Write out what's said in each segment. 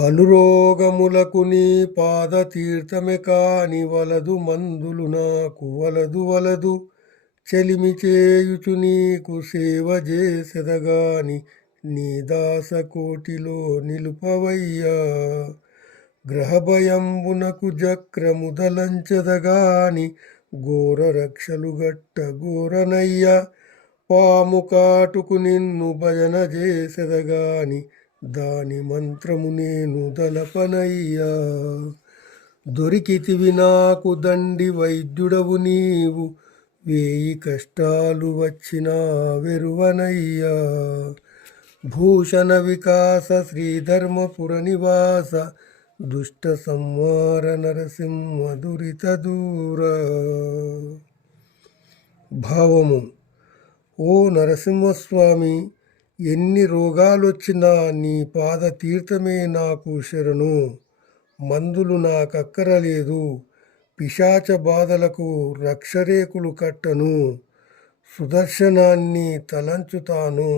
బలురోగములకు నీ పాదతీర్థమే కాని వలదు మందులు నాకు వలదు చెలిమి చేయుచు నీకు సేవ చేసెదగాని నీ దాసకోటిలో నిలుపవయ్యా. గ్రహభయంబునకు జక్రముదలంచెదగాని ఘోర రక్షలు గట్ట ఘోరనయ్యా. పాము కాటుకు నిన్ను భజన చేసెదగాని దాని మంత్రము నేను దలపనయ్యా. దొరికితివి నాకు దండి వైద్యుడవు నీవు, వేయి కష్టాలు వచ్చినా వెరువనయ్యా. భూషణ వికాస శ్రీధర్మపుర నివాస దుష్ట సంహార నరసింహ దురిత దూర. భావము: ఓ నరసింహస్వామి, ఎన్ని రోగాలొచ్చినా నీ పాద తీర్థమే నాకు శరణు. మందులు నాకక్కరలేదు, పిశాచ బాధలకు రక్షరేకులు కట్టను. సుదర్శనాన్ని తలంచుతాను,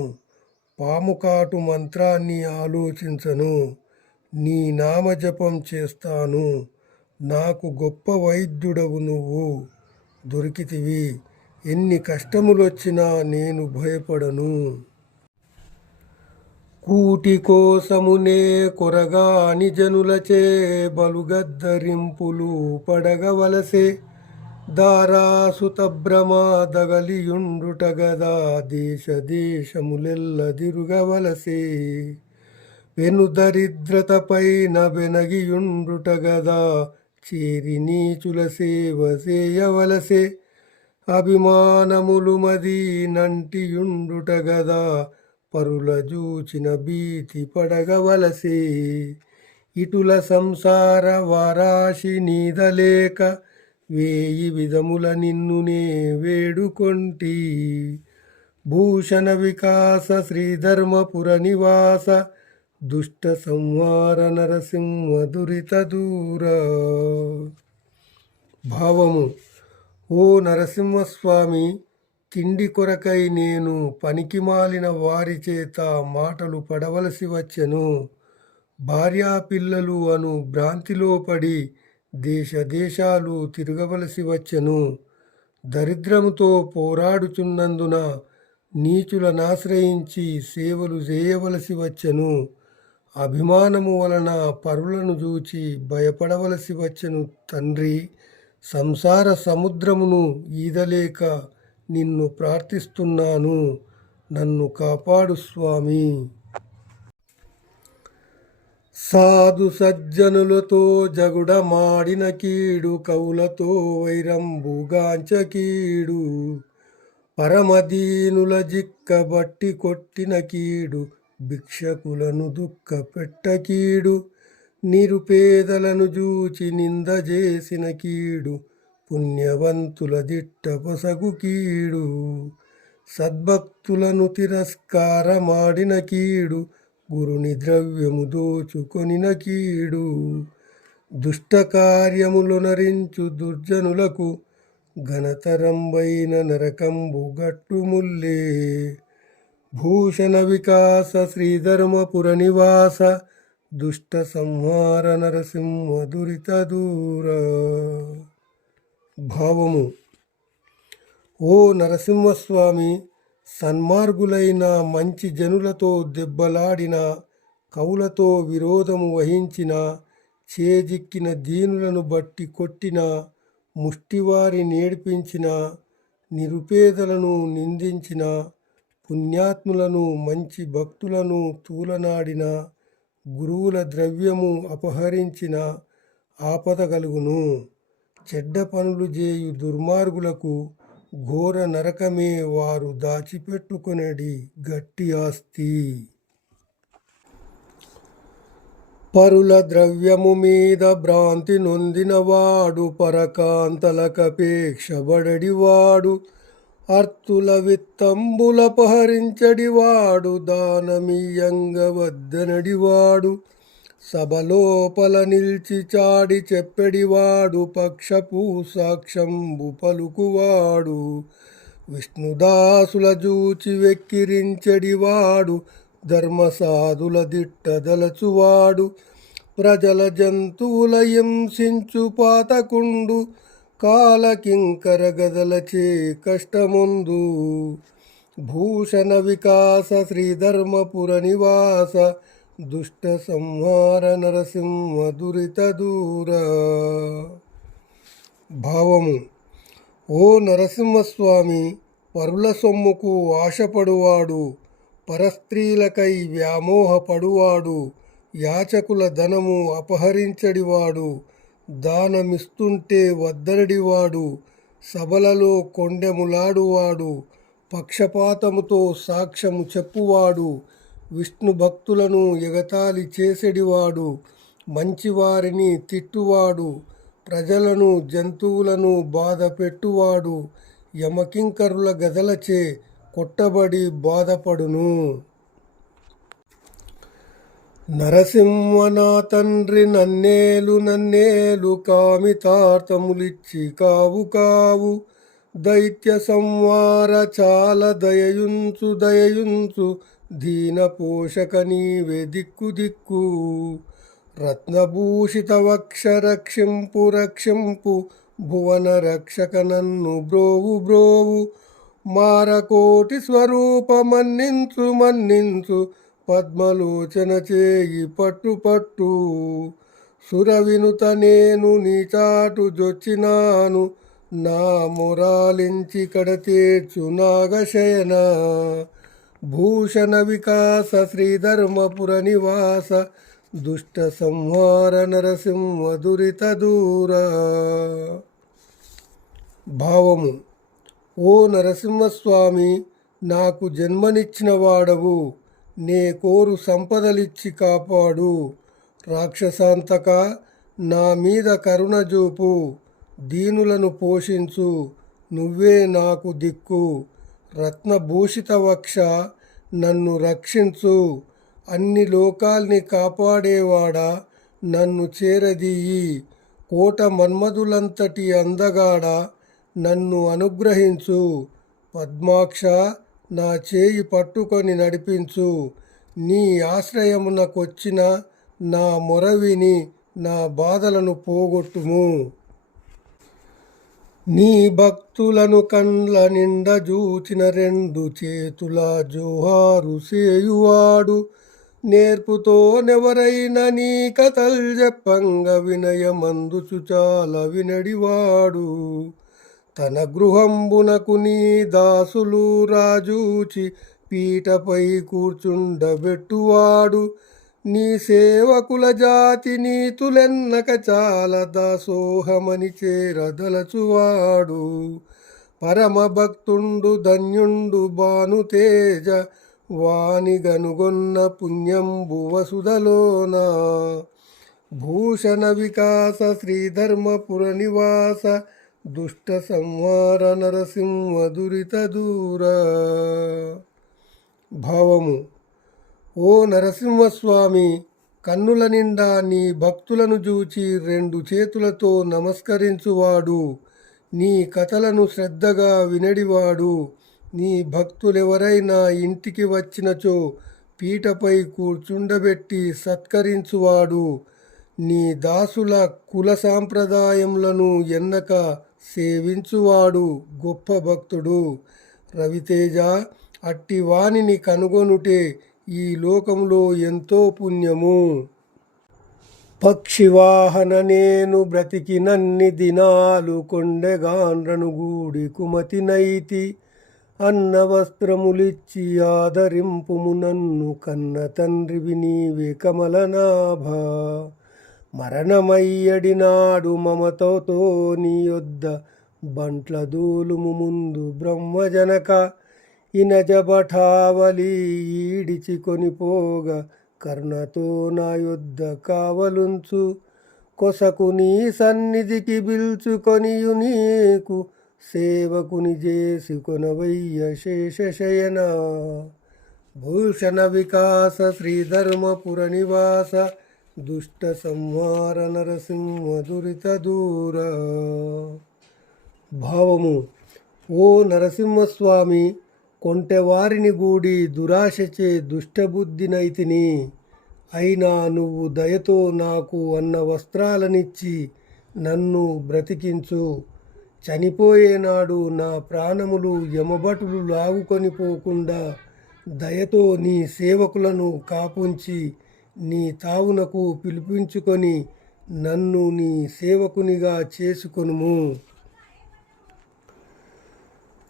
పాముకాటు మంత్రాన్ని ఆలోచించను. నీ నామజపం చేస్తాను, నాకు గొప్ప వైద్యుడవు నువ్వు. దొరికితివి, ఎన్ని కష్టములొచ్చినా నేను భయపడను. కూటి కోసమునే కొరగాని జనులచే బలుగద్దరింపులు పడగవలసే. దారాసుత భ్రమ దగలియుండుట గదా దేశ దేశములెల్ల దిరుగవలసే. వెను దరిద్రతపైన వెనగియుండుట గదా చేరి నీచుల సేవ చేయవలసే. అభిమానములు మది నంటియుండుట గదా పరుల జూచిన భీతి పడగవలసే. ఇటుల సంసార వారాశి నీదలేక వేయి విధముల నిన్నునే వేడుకొంటి. భూషణ వికాస శ్రీధర్మపుర నివాస దుష్ట సంహార నరసింహ దురిత దూర. భావము: ఓ నరసింహస్వామి, తిండి కొరకై నేను పనికిమాలిన వారి చేత మాటలు పడవలసి వచ్చెను. భార్యాపిల్లలు అను భ్రాంతిలో పడి దేశ దేశాలు తిరగవలసి వచ్చెను. దరిద్రముతో పోరాడుచున్నందున నీచులనాశ్రయించి సేవలు చేయవలసి వచ్చెను. అభిమానము వలన పరులను చూచి భయపడవలసి వచ్చెను. తండ్రి, సంసార సముద్రమును ఈదలేక నిన్ను ప్రార్థిస్తున్నాను, నన్ను కాపాడు స్వామి. సాధు సజ్జనులతో జగుడమాడిన కీడు, కవులతో వైరంబుగాంచ కీడు. పరమదీనుల జిక్కబట్టి కొట్టిన కీడు, భిక్షకులను దుఃఖ పెట్ట కీడు. నిరుపేదలను జూచి నింద చేసిన కీడు, పుణ్యవంతుల దిట్ట పొసగు కీడు. సద్భక్తులను తిరస్కారమాడిన కీడు, గురుని ద్రవ్యము దోచుకొనిన కీడు. దుష్ట కార్యములొనరించు దుర్జనులకు ఘనతరంబైన నరకంబు గట్టుముల్లే. భూషణ వికాస శ్రీధర్మపుర నివాస దుష్ట సంహార నరసింహ దురిత దూర. భావము: ఓ నరసింహస్వామి, సన్మార్గులైన మంచి జనులతో దెబ్బలాడిన, కవులతో విరోధము వహించిన, చేజిక్కిన దీనులను బట్టి కొట్టిన, ముష్టివారి నేర్పించిన, నిరుపేదలను నిందించిన, పుణ్యాత్ములను మంచి భక్తులను తూలనాడిన, గురువుల ద్రవ్యము అపహరించిన ఆపద కలుగును. చెడ్డ పనులు చేయు దుర్మార్గులకు ఘోర నరకమే వారు దాచిపెట్టుకొనేది గట్టి ఆస్తి. పరుల ద్రవ్యము మీద భ్రాంతి నొందినవాడు, పరకాంతలకపేక్షబడడివాడు. అర్తుల విత్తంబులపహరించడివాడు, దానమీయంగ వద్దనడివాడు. సభలోపల నిల్చి చాడి చెప్పెడివాడు, పక్షపు సాక్ష్యంబు పలుకువాడు. విష్ణుదాసుల జూచి వెక్కిరించెడివాడు, ధర్మసాధుల దిట్టదలచువాడు. ప్రజల జంతువుల హింసించు పాతకుండు కాలకింకర గదలచే కష్టముందు భూషణ వికాస శ్రీధర్మపుర నివాస దుష్ట సంహార నరసింహ దురిత దూర. భావము: ఓ నరసింహస్వామి, పరుల సొమ్ముకు ఆశపడువాడు, పరస్త్రీలకై వ్యామోహపడువాడు, యాచకుల ధనము అపహరించడివాడు, దానమిస్తుంటే వద్దనడివాడు, సభలలో కొండెములాడువాడు, పక్షపాతముతో సాక్ష్యము చెప్పువాడు, విష్ణు భక్తులను ఎగతాళి చేసెడివాడు, మంచివారిని తిట్టువాడు, ప్రజలను జంతువులను బాధ పెట్టువాడు, యమకింకరుల గదలచే కొట్టబడి బాధపడును. నరసింహ నా తండ్రి, నన్నేలు నన్నేలు, కామితార్థములిచ్చి కావు కావు, దైత్య సంవార చాలా దయయుంచు దయయుంచు, దీన పోషక నీవే దిక్కు దిక్కు. రత్నభూషిత వక్ష రక్షింపు రక్షింపు, భువన రక్షక నన్ను బ్రోవు బ్రోవు, మారకోటి స్వరూప మన్నించు మన్నించు, పద్మలోచన చేయి పట్టు పట్టు. సురవినుత నేను నీ చాటు జొచ్చినాను, నా మొరాలించి కడతేర్చు నాగశయన. భూషణ వికాస శ్రీధర్మపుర నివాస దుష్ట సంహార నరసింహ దురిత దూర. భావము: ఓ నరసింహస్వామి, నాకు జన్మనిచ్చిన వాడవు, నే కోరు సంపదలిచ్చి కాపాడు. రాక్షసాంతక, నా మీద కరుణ చూపు, దీనులను పోషించు, నువ్వే నాకు దిక్కు. రత్నభూషిత వక్ష, నన్ను రక్షించు, అన్ని లోకాల్ని కాపాడేవాడా, నన్ను చేరదీయి. కోట మన్మధులంతటి అందగాడ, నన్ను అనుగ్రహించు. పద్మాక్ష, నా చేయి పట్టుకొని నడిపించు. నీ ఆశ్రయమునకొచ్చిన నా మొరవిని, నా బాధలను పోగొట్టుము. నీ భక్తులను కండ్ల నిండ జూచిన రెండు చేతుల జోహారు సేయువాడు, నేర్పుతో నెవరైనా నీ కథల్ చెప్పంగ వినయమందుచు చాలా వినడివాడు. తన గృహంబునకు నీ దాసులు రాజూచి పీటపై కూర్చుండబెట్టువాడు, నీ సేవకుల జాతి నీతులెన్నక చాలా దాసోహమని చేరదలచువాడు. పరమ భక్తుండు ధన్యుండు భానుతేజ, వాని గనుగొన్న పుణ్యంబు వసుధలోన. భూషణ వికాస శ్రీధర్మపుర నివాస దుష్ట సంహార నరసింహ దురిత దూర. భావము: ఓ నరసింహస్వామి, కన్నుల నిండా నీ భక్తులను చూచి రెండు చేతులతో నమస్కరించువాడు, నీ కథలను శ్రద్ధగా వినడివాడు, నీ భక్తులెవరైనా ఇంటికి వచ్చినచో పీటపై కూర్చుండబెట్టి సత్కరించువాడు, నీ దాసుల కుల సాంప్రదాయములను ఎన్నక సేవించువాడు గొప్ప భక్తుడు. రవితేజ, అట్టి వానిని కనుగొనుటే ఈ లోకంలో ఎంతో పుణ్యము. పక్షివాహన నేను బ్రతికినన్ని దినాలు, కొండెగాండ్రను గూడి కుమతినైతి, అన్న వస్త్రములిచ్చి ఆదరింపుము నన్ను, కన్న తండ్రివి నీవే కమలనాభ. మరణమయ్యడినాడు మమతతో నీ యొద్ద, బంట్ల దూలుము ముందు బ్రహ్మజనక. ఇనజబఠావలి ఈడిచి కొనిపోగా, కర్ణతో నా యొద్ద కావలుంచు. కొసకు నీ సన్నిధికి బిల్చుకొనియు నీకు, సేవకుని చేసి కొనవయ్య శేషశయన. భూషణ వికాస శ్రీధర్మపుర నివాస దుష్ట సంహార నరసింహ దురిత దూర. భావము: ఓ నరసింహస్వామి, కొంటెవారిని గూడి దురాశచే దుష్టబుద్ధినైతిని, అయినా నువ్వు దయతో నాకు అన్న వస్త్రాలనిచ్చి నన్ను బ్రతికించు. చనిపోయేనాడు నా ప్రాణములు యమభటులు లాగుకొని పోకుండా దయతో నీ సేవకులను కాపుంచి నీ తావునకు పిలిపించుకొని నన్ను నీ సేవకునిగా చేసుకొనుము.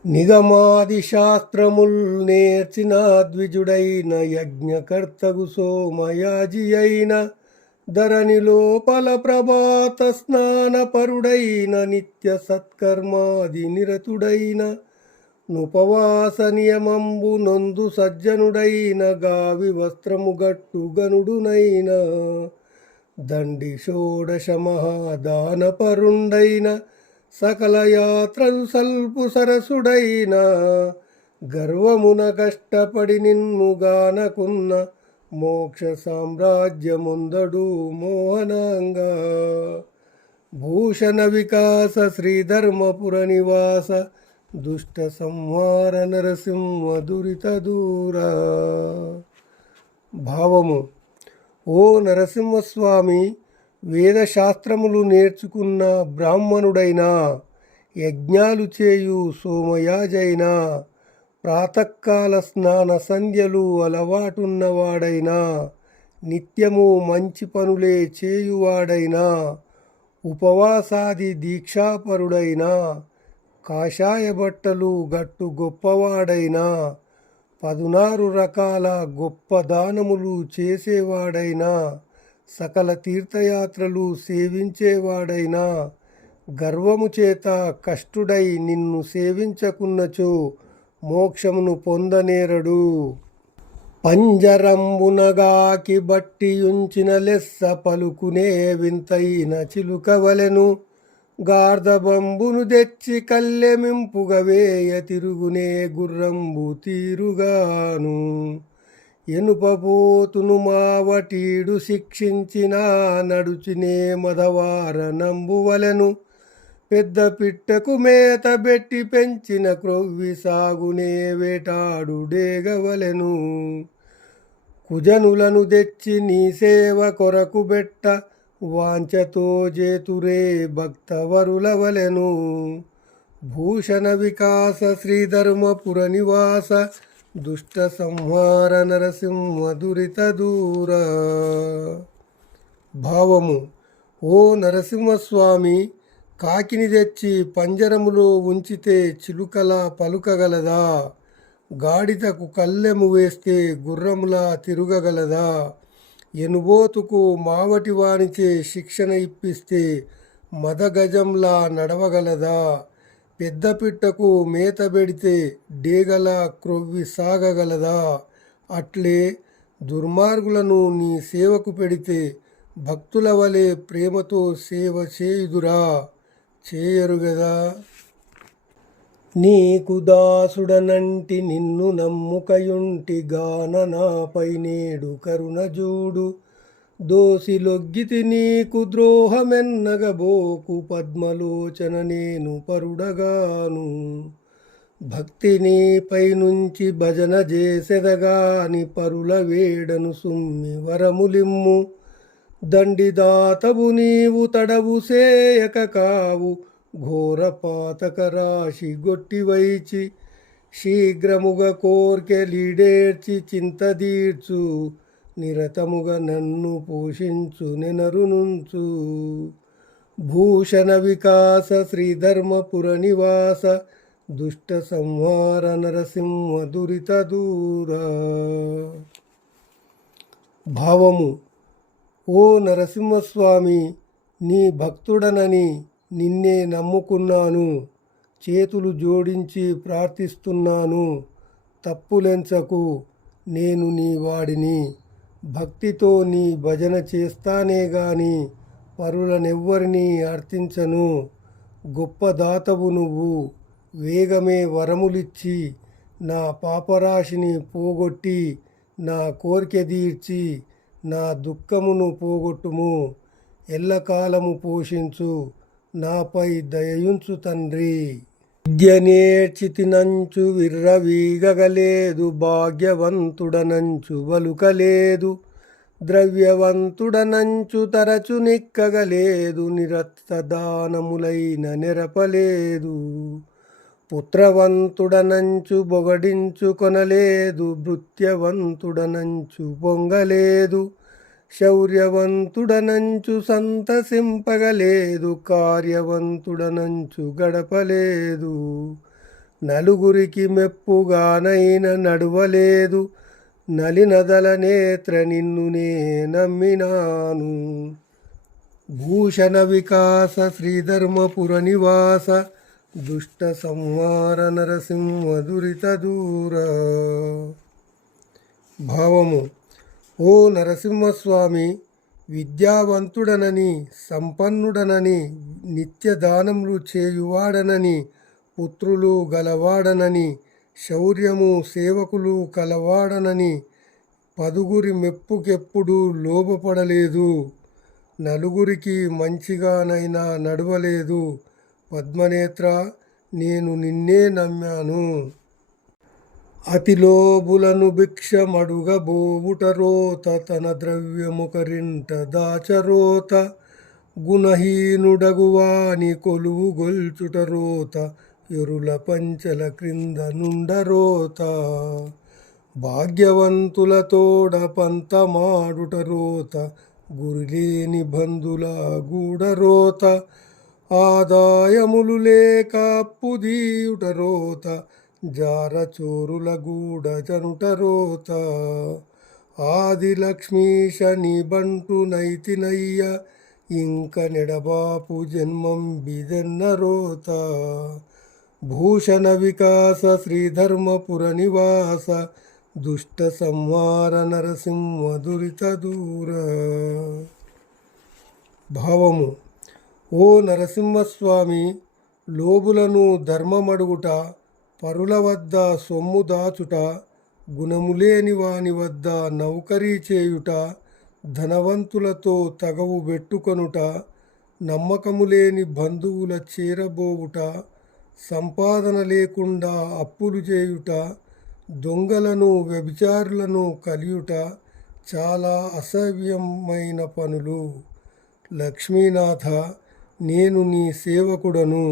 నిగమాది శాస్త్రముల్ నేర్చిన ద్విజుడైన యజ్ఞకర్తగు సోమయాజి అయిన ధరణి లోపల ప్రభాత స్నానపరుడైన నిత్య సత్కర్మాది నిరతుడైన నుపవాస నియమంబు నొందు సజ్జనుడైన గావి వస్త్రము గట్టు గనుడునైన దండి షోడశ మహాదానపరుండైన సకల యాత్రలు సల్పు సరసుడైన గర్వమున కష్టపడి నిన్ను గానకున్న మోక్ష సామ్రాజ్యముందడు మోహనంగా. భూషణ వికాస శ్రీధర్మపుర నివాస దుష్ట సంహార నరసింహ దురిత దూర. భావము: ఓ నరసింహస్వామి, వేదశాస్త్రములు నేర్చుకున్న బ్రాహ్మణుడైనా, యజ్ఞాలు చేయు సోమయాజైనా, ప్రాతకాల స్నాన సంధ్యలు అలవాటున్నవాడైనా, నిత్యము మంచి పనులే చేయువాడైనా, ఉపవాసాది దీక్షాపరుడైనా, కాషాయ బట్టలు గట్టు గొప్పవాడైనా, 16 రకాల గొప్ప దానములు చేసేవాడైనా, సకల తీర్థయాత్రలు సేవించేవాడైనా, గర్వము చేత కష్టుడై నిన్ను సేవించకున్నచో మోక్షమును పొందనేరడు. పంజరంబునగాకి బట్టియుంచిన లెస్స పలుకునే వింతైన చిలుకవలెను, గార్ధబంబును తెచ్చి కల్లెమింపుగ వేయ తిరుగునే గుర్రంబు తీరుగాను. ఎనుపబోతును మావటీడు శిక్షించిన నడుచునే మదవార నంబువలెను, పెద్ద పిట్టకు మేత బెట్టి పెంచిన క్రొవ్వి సాగునే వేటాడు డేగవలెను. కుజనులను తెచ్చి నీ సేవ కొరకు బెట్ట వాంఛతో జేతురే భక్తవరులవలెను. భూషణ వికాస శ్రీధర్మపుర నివాస దుష్ట సంహార నరసింహ దురిత దూర. భావము: ఓ నరసింహస్వామి, కాకిని తెచ్చి పంజరములో ఉంచితే చిలుకలా పలుకగలదా? గాడిదకు కళ్ళెము వేస్తే గుర్రములా తిరగగలదా? ఎనుబోతుకు మావటి వానిచే శిక్షణ ఇప్పిస్తే మదగజంలా నడవగలదా? పెద్ద పిట్టకు మేత పెడితే డేగలా క్రొవ్వి సాగగలదా? అట్లే దుర్మార్గులను నీ సేవకు పెడితే భక్తుల వలె ప్రేమతో సేవ చేయుదురా? చేయరు గదా. నీకు దాసుడనంటి నిన్ను నమ్ముకయుంటి గాన నాపై నేడు కరుణ జూడు. దోసిలొగ్గితి నీకు ద్రోహమెన్నగబోకు, పద్మలోచన నేను పరుడగాను. భక్తి నీపై నుంచి భజన చేసెదగాని పరుల వేడను సుమ్మి వరములిమ్ము. దండిదాతవు నీవు తడవు సేయక కావు, ఘోర పాతక రాశి గొట్టివైచి. శీఘ్రముగా కోర్కెలీడేర్చి చింతదీర్చు, నిరతముగా నన్ను పోషించు నెనరునుంచు. భూషణ వికాస శ్రీధర్మపుర నివాస దుష్ట సంహార నరసింహ దురిత దూర. భావము: ఓ నరసింహస్వామి, నీ భక్తుడనని నిన్నే నమ్ముకున్నాను. చేతులు జోడించి ప్రార్థిస్తున్నాను, తప్పులెంచకు. నేను నీ వాడిని. భక్తితో నీ భజన చేస్తానే గాని పరులనెవ్వరినీ అర్థించను. గొప్ప దాతవు నువ్వు. వేగమే వరములిచ్చి నా పాపరాశిని పోగొట్టి నా కోరిక తీర్చి నా దుఃఖమును పోగొట్టుము. ఎల్లకాలము పోషించు, నాపై దయయుంచు తండ్రి. విద్య నేర్చితినంచు విర్రవీగగలేదు, భాగ్యవంతుడనంచు వలుకలేదు. ద్రవ్యవంతుడనంచు తరచు నిక్కగలేదు, నిరత్తదానములైన నెరపలేదు. పుత్రవంతుడనంచు బొగడించు కొనలేదు, భృత్యవంతుడనంచు పొంగలేదు. శౌర్యవంతుడనంచు సంతసింపగలేదు, కార్యవంతుడనంచు గడపలేదు. నలుగురికి మెప్పుగానైన నడువలేదు, నలినదల నేత్ర నిన్ను నే నమ్మినాను. భూషణ వికాస శ్రీధర్మపుర నివాస, దుష్ట సంహార నరసింహ దురిత దూర. భావము: ఓ నరసింహస్వామి, విద్యావంతుడనని, సంపన్నుడనని, నిత్యదానములు చేయువాడనని, పుత్రులు గలవాడనని, శౌర్యము సేవకులు కలవాడనని, పదుగురి మెప్పుకెప్పుడు లోబపడలేదు, నలుగురికి మంచిగానైనా నడవలేదు. పద్మనేత్ర, నేను నిన్నే నమ్మాను. అతిలోబులను భిక్షమడుగబోవుట రోత, తన ద్రవ్యముకరింట దాచరోత. గుణహీనుడగువాని కొలువు గొల్చుట రోత, ఎరుల పంచల క్రింద నుండరోత. భాగ్యవంతులతోడ పంతమాడుట రోత, గురిలేని బంధుల గూడరోత. ఆదాయములు లేక అప్పుదీయుట రోత, జారచోరుల గూడ జనుట రోత. ఆది లక్ష్మీశ నీ బంటు నైతినయ్య, ఇంక నెడబాపు జన్మం బిదెన్న రోత. భూషణ వికాస శ్రీధర్మపుర నివాస, దుష్ట సంహార నరసింహ దురిత దూర. భావము: ఓ నరసింహస్వామి, లోబులను ధర్మమడుగుట, పరుల వద్ద సొమ్ము దాచుట, గుణములేని వాని వద్ద నౌకరీ చేయుట, ధనవంతులతో తగవు పెట్టుకొనుట, నమ్మకములేని బంధువుల చేరబోవుట, సంపాదన లేకుండా అప్పులు చేయుట, దొంగలను వ్యభిచారులను కలియుట చాలా అసహ్యమైన పనులు. లక్ష్మీనాథ, నేను నీ సేవకుడను,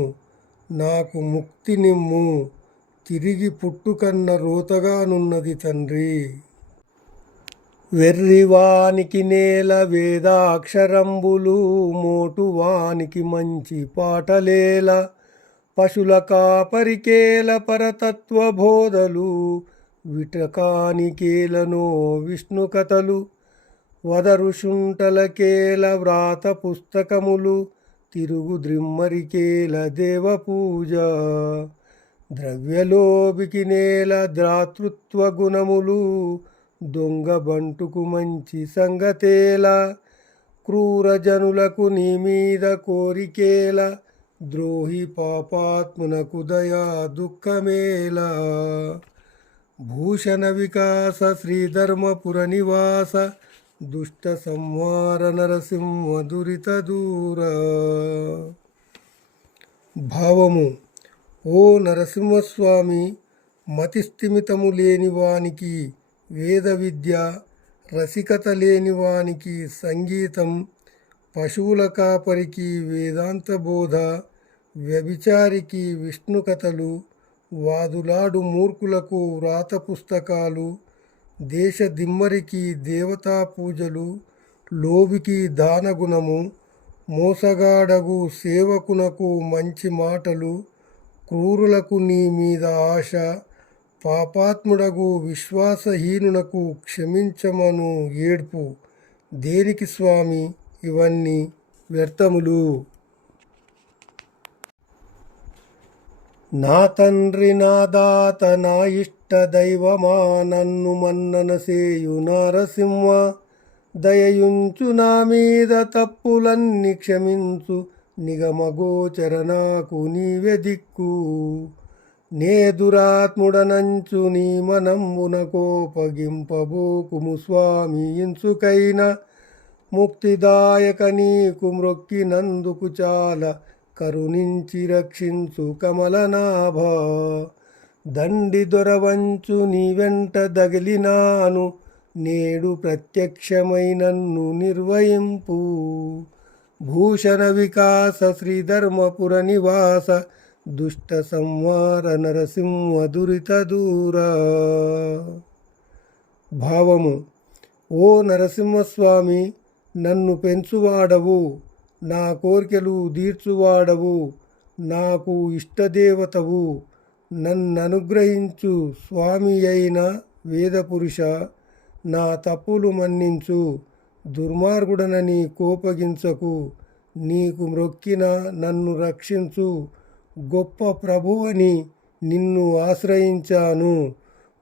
నాకు ముక్తి నిమ్ము. తిరిగి పుట్టుకన్న రోతగానున్నది తండ్రి. వెర్రివానికి నేల వేదాక్షరంబులు, మోటువానికి మంచి పాటలేల. పశుల కాపరికేల పరతత్వ బోధలు, విటకానికేలనో విష్ణు కథలు. వదరుషుంటలకేల వ్రాత పుస్తకములు, తిరుగు ద్రిమ్మరికేల దేవ పూజ. ద్రవ్యలోభికి నేల దాతృత్వ గుణములు, దొంగ బంటుకు మంచి సంగతేల. క్రూర జనులకు నీ మీద కోరికేల, ద్రోహి పాపాత్మునకు దయా దుఃఖమేల. భూషణ వికాస శ్రీధర్మపుర నివాస, దుష్ట సంహార నరసింహ దురిత దూర. భావము: ఓ నరసింహస్వామి, మతిస్థిమితము లేనివానికి వేద విద్య, రసికత లేనివానికి సంగీతం, పశువుల కాపరికి వేదాంత బోధ, వ్యభిచారికి విష్ణు కథలు, వాదులాడు మూర్ఖులకు వ్రాత పుస్తకాలు, దేశ దిమ్మరికి దేవతా పూజలు, లోబికి దానగుణము, మోసగాడగు సేవకునకు మంచి మాటలు, క్రూరులకు నీ మీద ఆశ, పాపాత్ముడగు విశ్వాసహీనునకు క్షమించమను ఏడ్పు. దేనికి స్వామి ఇవన్నీ వ్యర్థములు? నా తండ్రి, నా దాత, నా ఇష్ట దైవమా, నన్ను మన్నన సేయు నారసింహ. దయయుంచు నా మీద, తప్పులన్నీ క్షమించు, నిగమగోచర నాకు నీవే దిక్కు. నే దురాత్ముడనంచు నీ మనంబున కోపగింపబోకుము స్వామి ఇంచుకైన. ముక్తిదాయక నీకు మ్రొక్కినందుకు చాలా, కరుణించి రక్షించు కమలనాభ. దండి దొరవంచు నీ వెంట దగిలినాను, నేడు ప్రత్యక్షమై నన్ను నిర్వహింపు. భూషణ వికాస శ్రీధర్మపుర నివాస దుష్ట సంహార నరసింహ దురిత దూరా. భావము: ఓ నరసింహస్వామి, నన్ను పెంచువాడవు, నా కోర్కెలు తీర్చువాడవు, నాకు ఇష్టదేవతవు. నన్ననుగ్రహించు స్వామి అయిన వేదపురుష, నా తప్పులు మన్నించు. దుర్మార్గుడనని కోపగించకు, నీకు మ్రొక్కిన నన్ను రక్షించు. గొప్ప ప్రభువని నిన్ను ఆశ్రయించాను,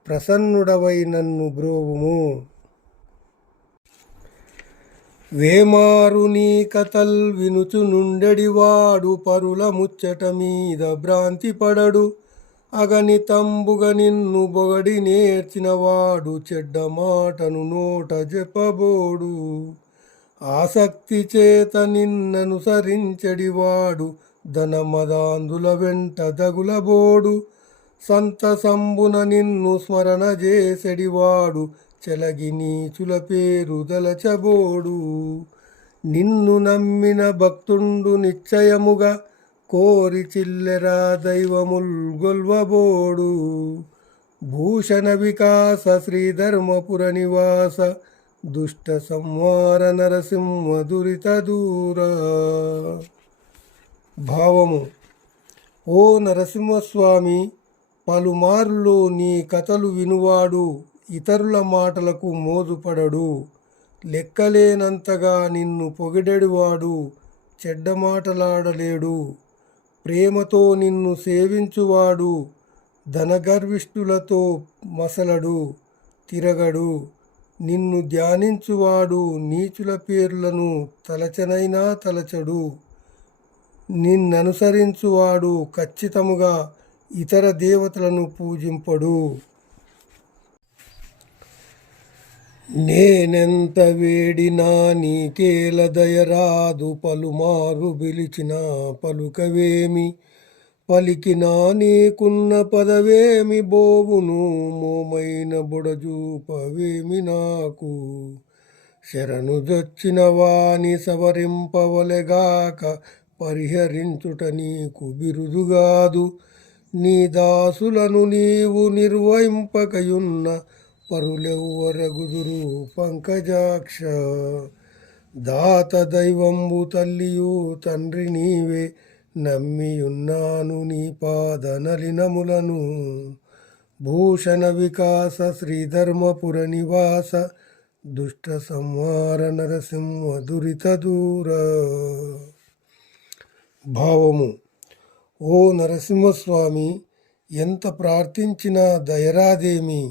ప్రసన్నుడవై నన్ను బ్రోవుము. వేమారు నీ కథల్ వినుచు నుండెడివాడు పరుల ముచ్చట మీద భ్రాంతి పడడు. అగణితంబుగ నిన్ను బొగడి నేర్చినవాడు చెడ్డ మాటను నోట చెప్పబోడు. ఆసక్తి చేత నిన్ననుసరించెడివాడు ధనమదాందుల వెంట దగులబోడు. సంతసంబున నిన్ను స్మరణ చేసెడివాడు చెలగి నీచుల పేరు దలచబోడు. నిన్ను నమ్మిన భక్తుండు నిశ్చయముగా కోరి చిల్లెరా దైవముల్ గొల్వబోడు. భూషణ వికాస శ్రీధర్మపుర నివాస దుష్ట సంహార నరసింహ దురిత దూరా. భావము: ఓ నరసింహస్వామి, పలుమార్లు నీ కథలు వినువాడు ఇతరుల మాటలకు మోజుపడడు. లెక్కలేనంతగా నిన్ను పొగిడెడువాడు చెడ్డ మాటలాడలేడు. ప్రేమతో నిన్ను సేవించువాడు ధనగర్విష్ఠులతో మసలడు, తిరగడు. నిన్ను ధ్యానించువాడు నీచుల పేర్లను తలచనైనా తలచడు. నిన్ననుసరించువాడు ఖచ్చితముగా ఇతర దేవతలను పూజింపడు. నేనెంత వేడినా నీకేల దయరాదు, పలుమారు పిలిచిన పలుకవేమి, పలికినా నీకున్న పదవేమి బోవును, మోమైన బుడజూపవేమి నాకు. శరణు జొచ్చిన వాని సవరింపవలెగాక, పరిహరించుట నీకు బిరుదుగాదు. నీ దాసులను నీవు నిర్వహింపకయున్న పరులెవ్వరగుదురు పంకజాక్ష. దాత దైవంబు తల్లియు తండ్రి నీవే, నమ్మియున్నాను నీ పాద నలినములను. భూషణ వికాస శ్రీధర్మపుర నివాస దుష్ట సంహార నరసింహ దురిత దూర. భావము: ఓ నరసింహస్వామి, ఎంత ప్రార్థించినా దయరాదేమి,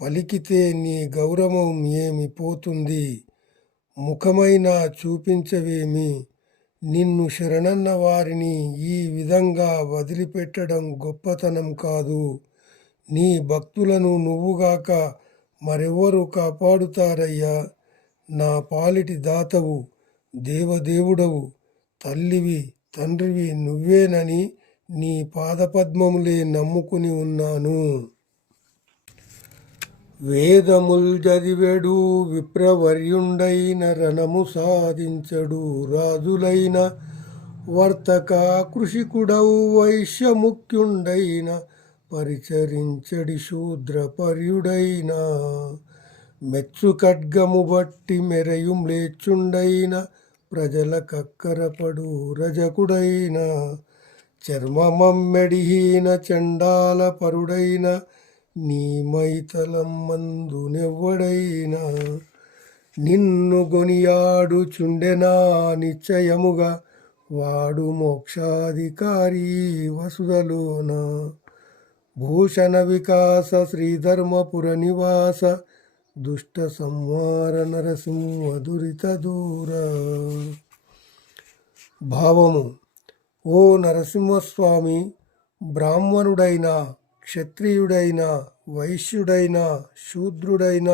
పలికితే నీ గౌరవం ఏమి పోతుంది. ముఖమైనా చూపించవేమి. నిన్ను శరణన్న వారిని ఈ విధంగా వదిలిపెట్టడం గొప్పతనం కాదు. నీ భక్తులను నువ్వుగాక మరెవరు కాపాడుతారయ్యా. నా పాలిటి దాతవు, దేవదేవుడవు, తల్లివి తండ్రివి నువ్వేనని నీ పాదపద్మములే నమ్ముకుని ఉన్నాను. వేదముల్ చదివెడు విప్రవర్యుండైన రణము సాధించడు రాజులైన. వర్తక కృషికుడవు వైశ్యముఖ్యుండైన, పరిచరించడి శూద్రపర్యుడైన. మెచ్చు ఖడ్గము బట్టి మెరయు మ్లేచ్చుండైన, ప్రజల కక్కరపడు రజకుడైన. చర్మమమ్మెడిహీన చండాల పరుడైన, నీ మైతలమ్మందునెవ్వడైనా. నిన్ను గొనియాడుచుండెనా నిశ్చయముగా, వాడు మోక్షాధికారి వసుదలోన. భూషణ వికాస శ్రీధర్మపుర నివాస దుష్ట సంహార నరసింహ దురిత దూర. భావము: ఓ నరసింహస్వామి, బ్రాహ్మణుడైన, క్షత్రియుడైన, వైశ్యుడైన, శూద్రుడైన,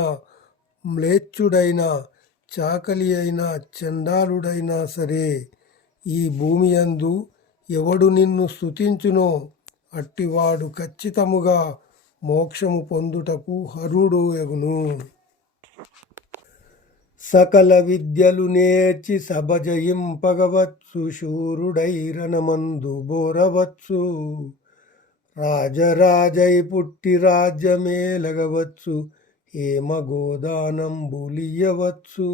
మ్లేచ్చుడైన, చాకలి అయిన, చండాలుడైనా సరే, ఈ భూమి యందు ఎవడు నిన్ను స్తుతించునో అట్టివాడు ఖచ్చితముగా మోక్షము పొందుటకు అర్హుడు ఎగును. సకల విద్యలు నేర్చి సభ జయింపగవచ్చు, శూరుడై రణమందు బోరవచ్చు, రాజరాజై పుట్టి రాజ్యమేలగవచ్చు, హేమగోదానంబులియవచ్చు,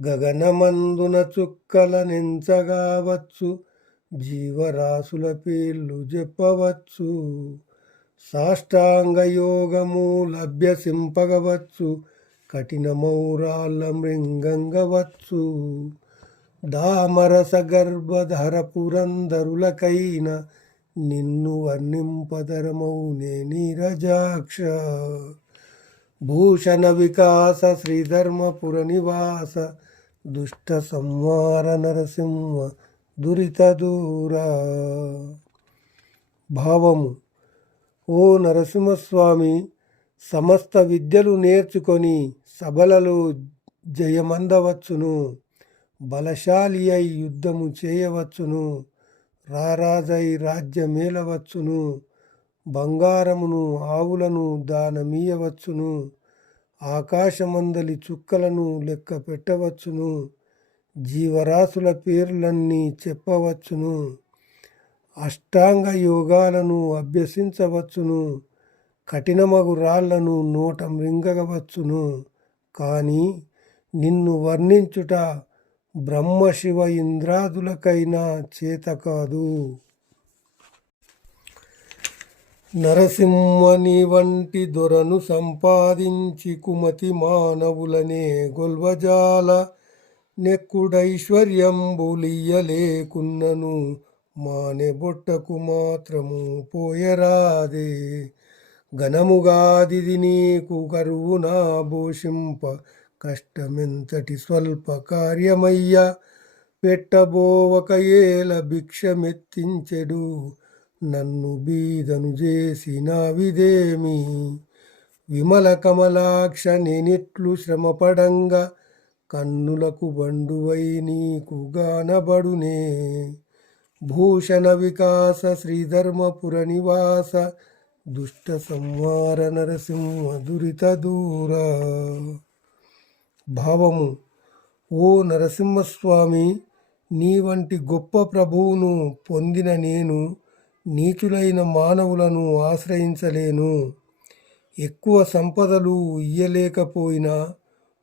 గగనమందున చుక్కల నెంచగావచ్చు, జీవరాశుల పేర్లు చెప్పవచ్చు, సాష్టాంగ యోగము లభ్యసింపగవచ్చు, కఠినమౌరాళ్ళ మృంగంగవచ్చు, దామరస గర్భధర పురంధరులకైన నిన్ను వర్ణింపదరమౌనే నీరజాక్ష, భూషణ వికాస శ్రీధర్మపుర నివాస, దుష్ట సంహార నరసింహ దురిత దూర. భావము: ఓ నరసింహస్వామి, సమస్త విద్యలు నేర్చుకొని సభలలో జయమందవచ్చును, బలశాలి అయి యుద్ధము చేయవచ్చును, రారాజై రాజ్యమేలవచ్చును, బంగారమును ఆవులను దానమీయవచ్చును, ఆకాశమందలి చుక్కలను లెక్క పెట్టవచ్చును, జీవరాశుల పేర్లన్నీ చెప్పవచ్చును, అష్టాంగ యోగాలను అభ్యసించవచ్చును, కఠినమగు రాళ్లను నోట మృంగవచ్చును. కానీ నిన్ను వర్ణించుట బ్రహ్మ శివ ఇంద్రాదులకైనా చేత కాదు. నరసింహని వంటి దొరను సంపాదించి కుమతి మానవులనే గొల్వజాల, నెక్కుడైశ్వర్యంబులియలేకున్నను మానెబొట్టకు మాత్రము పోయరాదే, ఘనముగాదిది నీకు కరువునా భూషింప, కష్టమెంతటి స్వల్ప కార్యమయ్య, పెట్టబోవక ఏల భిక్షమెత్తించెడు, నన్ను బీదను చేసినావిదేమి, విమల కమలాక్ష నేనిట్లు శ్రమపడంగా, కన్నులకు బండువై నీకు గానబడునే, భూషణ వికాస శ్రీధర్మపుర నివాస, దుష్ట సంహార నరసింహ దురిత దూర. భావము: ఓ నరసింహస్వామి, నీ వంటి గొప్ప ప్రభువును పొందిన నేను నీచులైన మానవులను ఆశ్రయించలేను. ఎక్కువ సంపదలు ఇయ్యలేకపోయినా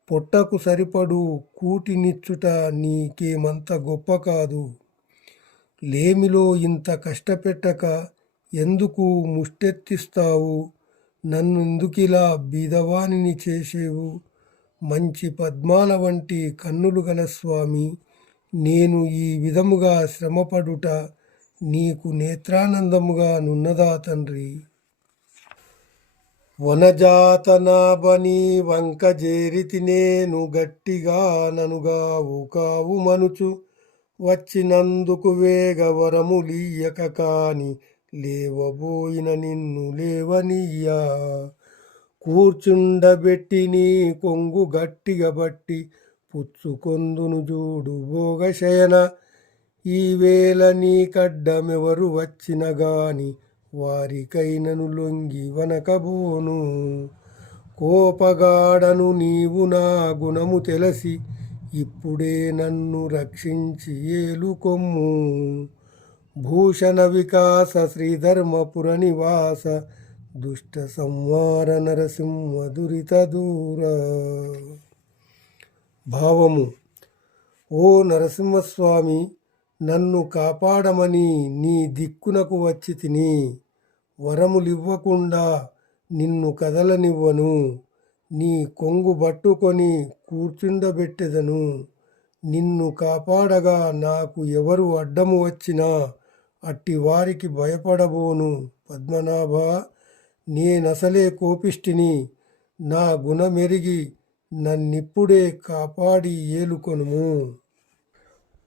పొట్టకు సరిపడు కూటినిచ్చుట నీకేమంత గొప్ప కాదు. లేమిలో ఇంత కష్టపెట్టక ఎందుకు ముష్టెత్తిస్తావు? నన్నెందుకిలా బీదవానిని చేసేవు? మంచి పద్మాల వంటి కన్నులు గల స్వామి, నేను ఈ విధముగా శ్రమపడుట నీకు నేత్రానందముగా నున్నదా తండ్రి? వనజాతనాభని వంక జేరితి నేను గట్టిగా, ననుగావు కావు మనుచు, వచ్చినందుకు వేగ వరములీయక కాని, లేవబోయిన నిన్ను లేవనీయా, కూర్చుండబెట్టి నీ కొంగు గట్టిగా బట్టి, పుచ్చుకొందును జూడు భోగశయన, ఈవేళ నీ కడ్డమెవరు వచ్చిన గాని, వారికైనను లొంగి వనకబోను, కోపగాడను నీవు నా గుణము తెలసి, ఇప్పుడే నన్ను రక్షించి ఏలుకొమ్ము, భూషణ వికాస శ్రీధర్మపుర నివాస, దుష్ట సంహార నరసింహ దురిత దూర. భావము: ఓ నరసింహస్వామి, నన్ను కాపాడమని నీ దిక్కునకు వచ్చి తిని, వరములివ్వకుండా నిన్ను కదలనివ్వను, నీ కొంగు పట్టుకొని కూర్చుండబెట్టెదను, నిన్ను కాపాడగా నాకు ఎవరు అడ్డము వచ్చినా అట్టి వారికి భయపడబోను. పద్మనాభ, నేనసలే కోపిష్టిని, నా గుణమెరిగి నన్నిప్పుడే కాపాడి ఏలుకొనుము.